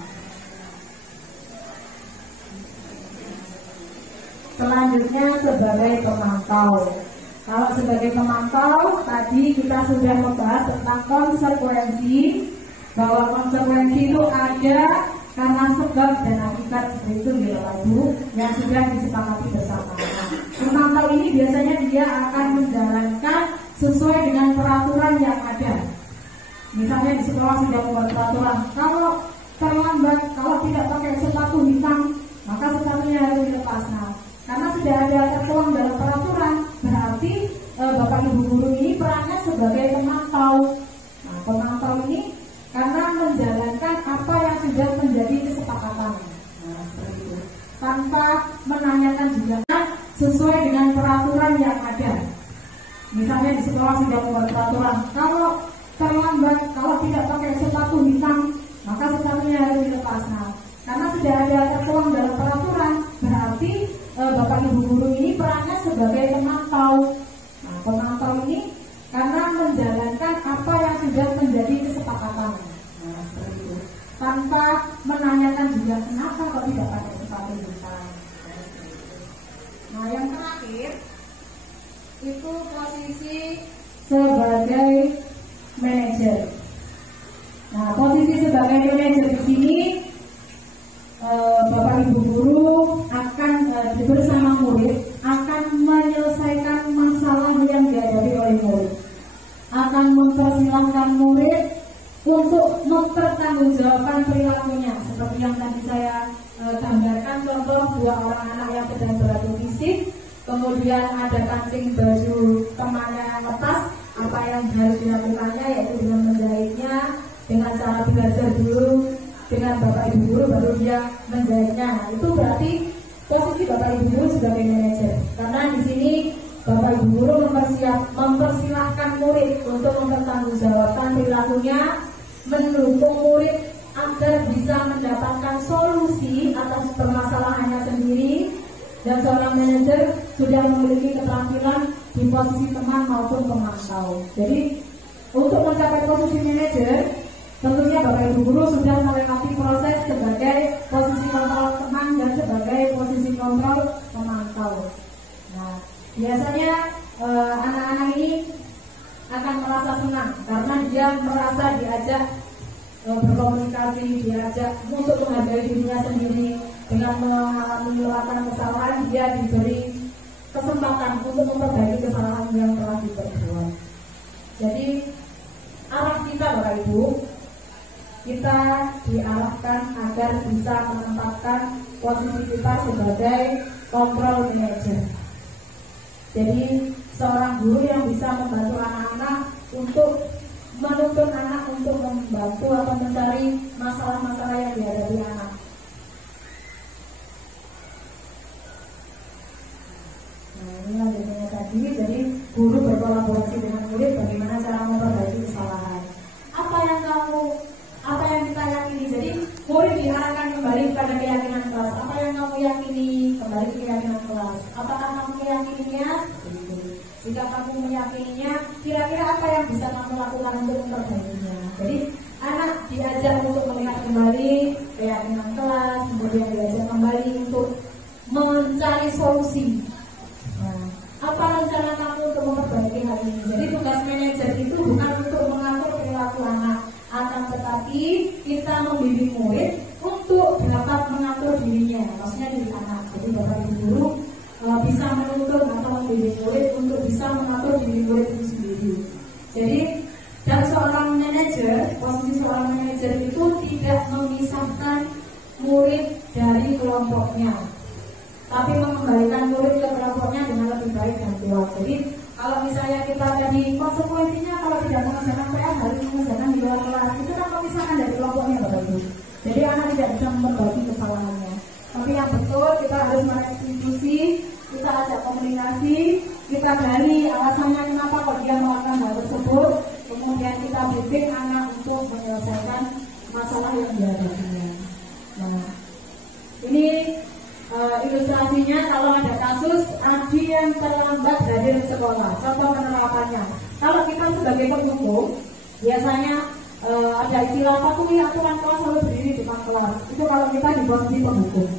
Selanjutnya sebagai pemantau. Kalau sebagai pemantau, tadi kita sudah membahas tentang konsekuensi, bahwa konsekuensi itu ada karena sebab dan akibat seperti itu ya Bapak Ibu yang sudah disepakati bersama. Pemantau ini biasanya dia akan menjalankan sesuai dengan peraturan yang ada. Misalnya di sekolah sudah membuat peraturan, kalau terlambat, kalau tidak pakai sepatu hitam, maka sepatunya harus dilepas. Nah, karena sudah ada tertuang dalam peraturan, berarti Bapak Ibu guru ini perannya sebagai pemantau. Nah, pemantau ini karena menjalankan apa yang sudah menjadi kesepakatan. Nah, seperti itu. Tanpa menanyakan juga sesuai dengan peraturan yang ada. Misalnya di sekolah sudah membuat peraturan, kalau terlambat, kalau tidak pakai sepatu hitam, maka sepatunya harus dilepas. Nah, karena sudah ada tertuang dalam peraturan, berarti Bapak Ibu guru ini perannya sebagai pemantau. Nah, pemantau ini karena menjalankan apa yang sudah menjadi kesepakatan. Nah, seperti itu. Tanpa menanyakan juga kenapa kok tidak pakai sepatu hitam. Nah, yang terakhir itu posisi sebagai manajer. Nah, posisi sebagai manajer di sini Bapak Ibu guru akan bersama murid akan menyelesaikan masalah yang dihadapi oleh murid, akan mempersilahkan murid untuk mempertanggungjawabkan perilakunya, seperti yang tadi saya gambarkan contoh dua orang anak yang sedang beradu fisik, kemudian ada kancing baju temannya lepas, apa yang harus dilakukannya yaitu dengan menjahitnya dengan cara belajar dulu dengan bapak ibu guru baru dia menjahitnya. Nah, itu berarti posisi bapak ibu guru sebagai manajer, karena di sini bapak ibu guru mempersilahkan murid untuk mempertanggungjawabkan perilakunya, mendukung murid agar bisa mendapatkan solusi atas permasalahannya sendiri, dan seorang manajer sudah memiliki keterampilan di posisi teman maupun pemantau. Jadi untuk mencapai posisi manajer, tentunya bapak ibu guru sudah melewati proses sebagai posisi kontrol teman dan sebagai posisi kontrol pemantau. Nah, biasanya anak-anak ini akan merasa senang karena dia merasa diajak berkomunikasi, diajak untuk menghargai dirinya sendiri. Dengan mengeluarkan kesalahan, dia diberi kesempatan untuk memperbaiki kesalahan yang telah diperbuat. Jadi arah kita Bapak Ibu, kita diarahkan agar bisa menempatkan posisi kita sebagai control manager. Jadi seorang guru yang bisa membantu anak-anak untuk menuntun anak untuk membantu atau mencari masalah-masalah yang dihadapi anak. Nah, ini lanjutannya tadi, jadi guru berkolaborasi dengan murid bagaimana cara memperbaiki kesalahan. Apa yang kita yakini. Jadi murid diarahkan kembali pada keyakinan kelas. Apa yang kamu yakini, kembali ke keyakinan kelas. Apakah kamu meyakininya? Jika kamu meyakininya, kira-kira apa yang bisa kamu lakukan untuk memperbaikinya. Jadi anak diajak untuk melihat kembali keyakinan kelas, kemudian diajak kembali untuk mencari solusi. Nah, apa rencana kamu untuk memperbaiki hal ini? Jadi tugas manajer itu bukan untuk mengatur perilaku anak, akan tetapi kita membimbing murid untuk dapat mengatur dirinya, maksudnya diri anak. Jadi bapak ibu guru bisa menuntun atau membimbing murid untuk bisa mengatur diri murid itu sendiri. Jadi dan seorang manajer, posisi seorang manajer itu tidak memisahkan murid dari kelompoknya, tapi mengembalikan murid ke kelompoknya dengan lebih baik dan kuat. Jadi kalau misalnya kita tadi konsekuensinya kalau tidak mengerjakan PR harus mengerjakan di luar kelas, itu kan memisahkan dari kelompoknya Bapak Ibu. Jadi anak tidak bisa memperbaiki kesalahannya. Tapi yang betul kita harus merestitusi, kita ajak komunikasi, kita gali alasannya kenapa kok dia melakukan hal tersebut, kemudian kita bimbing anak untuk menyelesaikan masalah yang dihadapinya. Nah, ini ilustrasinya kalau ada kasus Adi yang terlambat hadir di sekolah, contoh penerapannya. Kalau kita sebagai pendukung, biasanya ada istilah patuhi aturan kelas lalu berdiri di depan kelas. Itu kalau kita di posisi pendukung.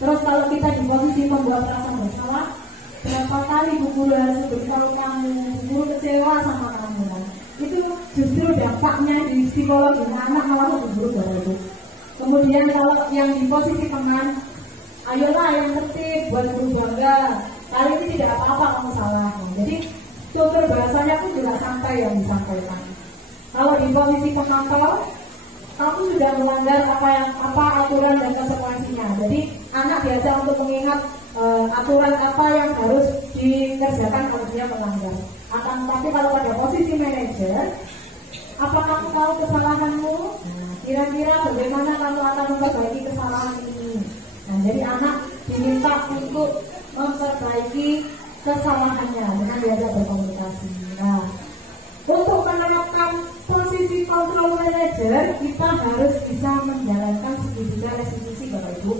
Terus kalau kita di posisi membuat perasaan bersalah, berapa kali bu guru harus beritahu kamu, bu guru kecewa sama kamu. Itu justru dampaknya di psikologi anak malah lebih buruk dari itu. Kemudian kalau yang di posisi teman, ayolah yang tertib, buat guru bangga. Kali ini tidak apa-apa kamu salah. Jadi tutur bahasanya pun juga santai yang disampaikan. Kalau di posisi pemantau, kamu sudah melanggar apa aturan dan konsekuensinya. Jadi anak diajak untuk mengingat aturan apa yang harus dikerjakan kalau dia melanggar. Akan tetapi kalau pada posisi manajer, apa kamu tahu kesalahanmu? Kira-kira bagaimana kamu akan memperbaiki kesalahan ini? Nah, jadi anak diminta untuk memperbaiki kesalahannya dengan diajak berkomunikasi. Nah, untuk menerapkan posisi control manager, kita harus bisa menjalankan segitiga restitusi Bapak Ibu.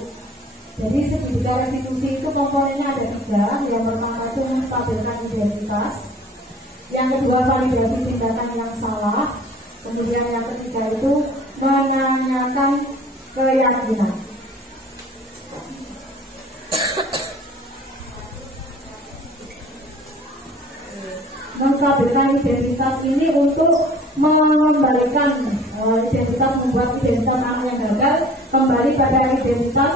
Jadi segitiga restitusi itu komponennya ada 3. Yang pertama itu menstabilkan identitas, yang kedua validasi tindakan yang salah, kemudian yang ketiga itu menanyakan keyakinan. Menstabilkan identitas ini untuk mengembalikan identitas, membuat identitas anak yang gagal kembali pada identitas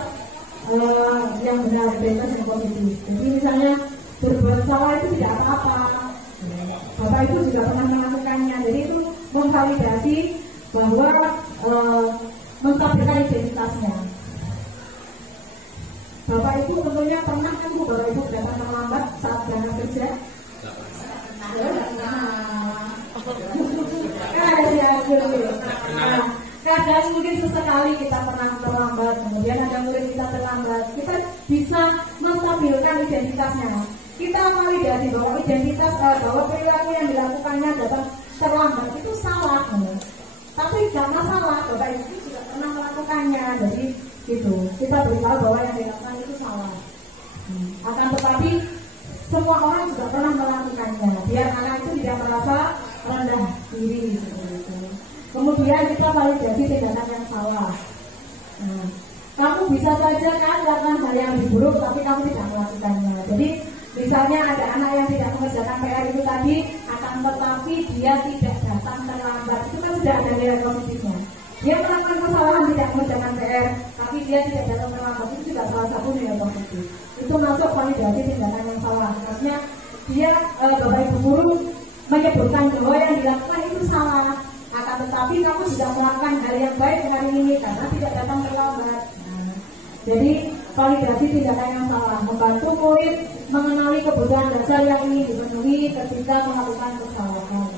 yang benar, identitas yang positif. Jadi misalnya berbuat salah itu tidak apa-apa, Bapak Ibu juga pernah melakukannya. Jadi itu memvalidasi bahwa menstabilkan identitasnya. Bapak Ibu tentunya pernah kan Bu, Bapak Ibu datang terlambat saat jam kerja? Kadang mungkin sesekali kita pernah terlambat, kemudian ada murid kita terlambat. Kita bisa menstabilkan identitasnya. Kita validasi bahwa identitas bahwa perilaku yang dilakukannya datang terlambat itu salah. Tapi jangan salah, Bapak Ibu juga pernah melakukannya. Jadi gitu, kita beritahu bahwa yang dilakukan itu salah. Akan tetapi semua orang juga pernah melakukannya. Biar anak itu tidak merasa rendah diri. Gitu. Kemudian kita validasi tindakan yang salah. Kamu bisa saja kan melakukan hal yang lebih buruk, tapi kamu tidak melakukannya. Jadi misalnya ada anak yang tidak mengerjakan PR itu tadi, akan tetapi dia tidak datang terlambat. Itu kan sudah ada nilai positifnya. Dia melakukan kesalahan tidak mengerjakan PR, tapi dia tidak datang terlambat. Itu juga salah satu nilai positif. Itu masuk validasi tindakan yang salah. Artinya dia Bapak Ibu guru menyebutkan bahwa yang dilakukan itu salah. Akan tetapi kamu sudah melakukan hal yang baik hari ini karena tidak datang terlambat. Jadi validasi tindakan yang salah membantu murid mengenali kebutuhan dasar yang ingin dipenuhi ketika melakukan kesalahan.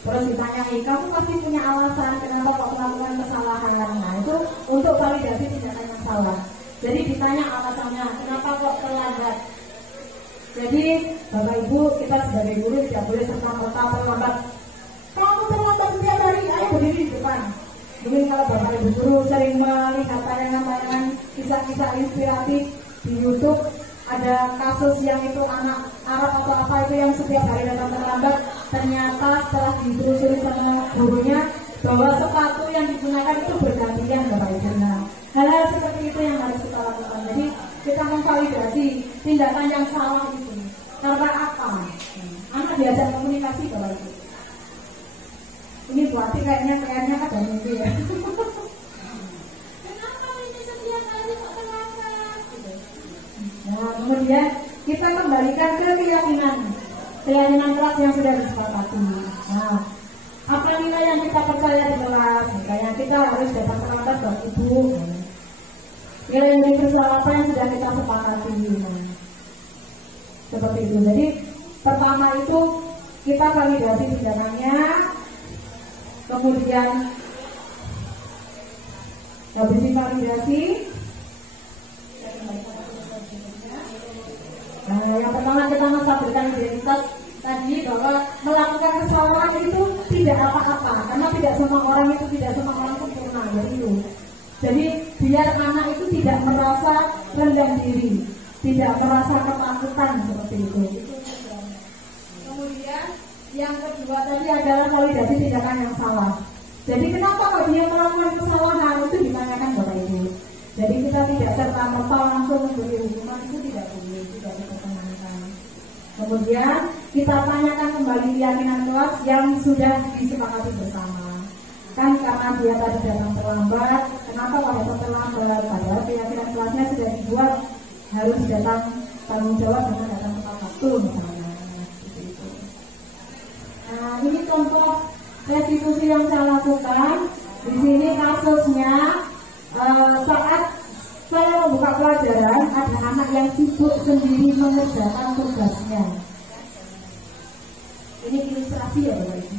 Terus ditanyai, kamu pasti punya alasan kenapa kok melakukan kesalahan. Nah itu untuk validasi tindakan yang salah. Jadi ditanya alasannya, kenapa kok terlambat. Jadi Bapak Ibu, kita sebagai guru tidak boleh serta-merta terlambat. Kamu terlambat setiap hari, ayo berdiri di depan. Mungkin kalau Bapak Ibu guru sering melihat tayangan-tayangan kisah-kisah inspiratif di YouTube, ada kasus yang itu anak Arab atau apa itu yang setiap hari datang terlambat, ternyata setelah ditelusuri sama gurunya bahwa sepatu yang digunakan itu bergantian Bapak Ibu. Hal-hal seperti itu yang harus kita lakukan. Jadi kita memvalidasi tindakan yang salah itu. Karena apa? Anak diajak komunikasi Bapak Ibu. Ini berarti kayaknya PR-nya ada mimpi ya. Kenapa ini setiap hari kok terlambat? Nah, kemudian kita kembalikan ke keyakinan kelas yang sudah disepakati. Nah, apa nilai yang kita percaya di kelas? Kayak kita harus dapat terlambat buat ibu. Nilai universal apa yang sudah kita sepakati? Seperti itu. Jadi pertama itu kita validasi tindakannya. Kemudian habis divalidasi, yang pertama kita menstabilkan identitas tadi bahwa melakukan kesalahan itu tidak apa-apa karena tidak semua orang sempurna. Jadi biar anak itu tidak merasa rendah diri, tidak merasa ketakutan seperti itu. Kemudian yang kedua tadi adalah validasi tindakan yang salah. Jadi kenapa kalau dia melakukan kesalahan itu ditanyakan Bapak Ibu. Jadi kita tidak serta-merta langsung memberi hukuman, itu tidak boleh, tidak diperkenankan. Kemudian kita tanyakan kembali keyakinan kelas yang sudah disepakati bersama. Kan karena dia tadi datang terlambat, kenapa kalau datang terlambat? Padahal keyakinan kelasnya sudah dibuat harus datang tanggung jawab dengan datang tepat waktu misalnya. Nah, ini contoh restitusi yang saya lakukan. Di sini kasusnya saat saya membuka pelajaran, ada anak yang sibuk sendiri mengerjakan tugasnya. Ini ilustrasi ya Bapak Ibu.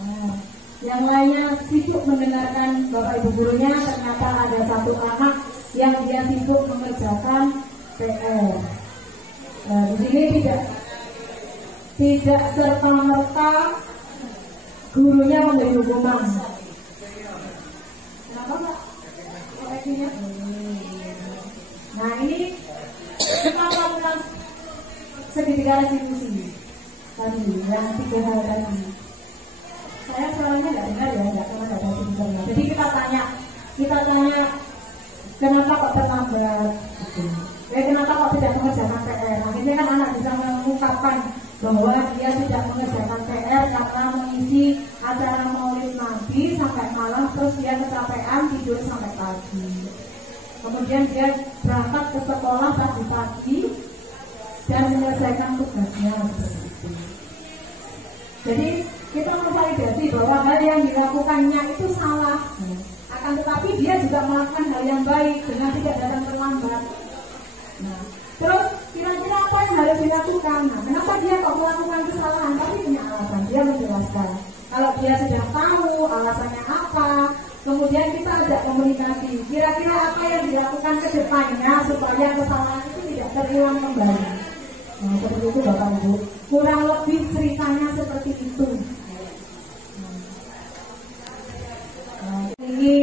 Nah, yang lainnya sibuk mendengarkan Bapak Ibu gurunya, ternyata ada satu anak yang dia sibuk mengerjakan PR. Nah, di sini tidak serta-merta gurunya memberi hukuman. Kenapa Pak? Koleksinya? Nah ini kita lakukan segitiga restitusi tadi, yang 3 hal tadi. Saya soalnya nggak dengar ya, nggak pernah ada segitiga. Jadi kita tanya kenapa kok terlambat? Kenapa kok tidak mengerjakan PR? Akhirnya kan anak bisa mengungkapkan bahwa dia tidak mengerjakan PR karena mengisi acara Maulid Nabi sampai malam, terus dia kecapean tidur sampai pagi. Kemudian dia berangkat ke sekolah pagi-pagi dan menyelesaikan tugasnya seperti itu. Jadi kita memvalidasi bahwa hal yang dilakukannya itu salah. Akan tetapi dia juga melakukan hal yang baik dengan tidak datang terlambat. Nah, terus kira-kira apa yang harus dilakukan? Nah, kenapa dia kok melakukan kesalahan? Tapi punya alasan, dia menjelaskan. Kalau dia sudah tahu alasannya apa, kemudian kita ajak komunikasi. Kira-kira apa yang dilakukan ke depannya supaya kesalahan itu tidak terulang kembali. Nah, seperti itu Bapak Ibu. Kurang lebih ceritanya seperti itu. Ini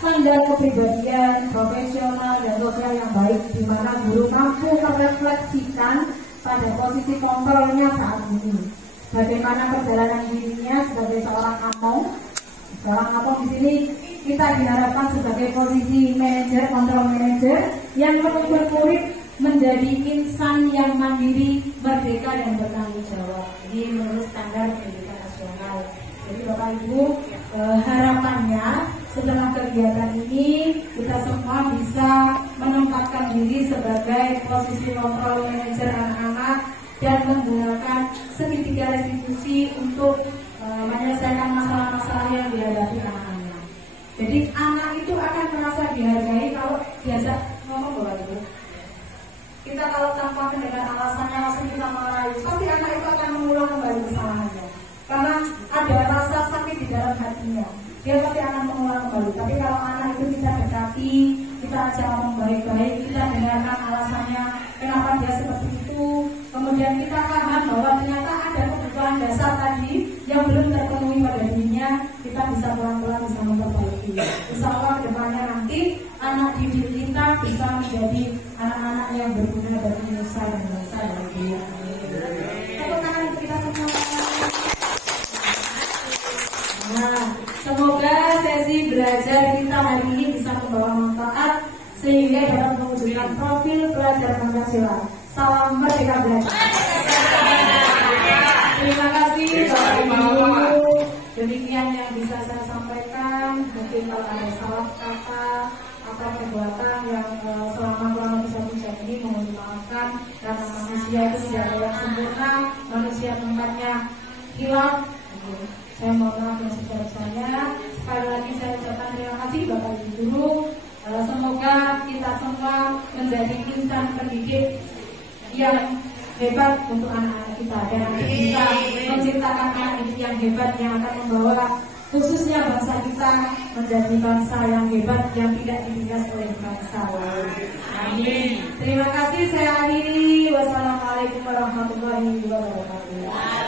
standar kepribadian profesional dan sosial yang baik, di mana guru mampu merefleksikan pada posisi kontrolnya saat ini. Bagaimana perjalanan dirinya sebagai seorang among. Seorang among di sini kita diharapkan sebagai posisi manajer, kontrol manajer yang menuntut murid menjadi insan yang mandiri, merdeka dan bertanggung jawab. Ini menurut standar pendidikan nasional. Jadi Bapak Ibu, harapannya setelah kegiatan ini kita semua bisa menempatkan diri sebagai posisi kontrol manajer anak-anak dan menggunakan segitiga restitusi untuk menyelesaikan masalah-masalah yang dihadapi anak-anak. Jadi anak itu akan merasa dihargai kalau diajak ngomong Bapak Ibu. Kita kalau tanpa mendengar alasannya langsung kita merayu, pasti anak itu akan mengulang kembali kesalahannya. Karena ada rasa sakit di dalam hatinya, dia pasti akan mengulang kembali. Tapi kalau anak itu kita dekati, kita ajak ngomong baik-baik, kita dengarkan alasannya kenapa dia seperti itu, kemudian kita paham bahwa ternyata ada kebutuhan dasar tadi yang belum terpenuhi pada dirinya, kita bisa pelan-pelan bisa memperbaiki. Insya Allah kedepannya nanti anak didik kita bisa menjadi anak-anak yang berguna bagi nusa dan bangsa dan dunia. Tepuk tangan untuk kita semua. Nah, semoga sesi belajar kita hari ini bisa membawa manfaat sehingga dapat mewujudkan profil pelajar Pancasila. Salam merdeka belajar. Terima kasih Bapak Ibu. Demikian yang bisa saya sampaikan. Mungkin kalau ada salah kata atau perbuatan yang selama kurang lebih 1 jam ini mohon dimaafkan, karena manusia itu tidak ada yang sempurna, manusia tempatnya hilaf. Saya mohon maaf yang sebesar-besarnya. Sekali lagi saya ucapkan terima kasih Bapak Ibu Guru. Semoga kita semua menjadi insan pendidik yang hebat untuk anak-anak kita dan bisa menciptakan anak didik yang hebat yang akan membawa khususnya bangsa kita menjadi bangsa yang hebat yang tidak ditindas oleh bangsa lain. Amin. Terima kasih, saya akhiri. Wassalamualaikum warahmatullahi wabarakatuh.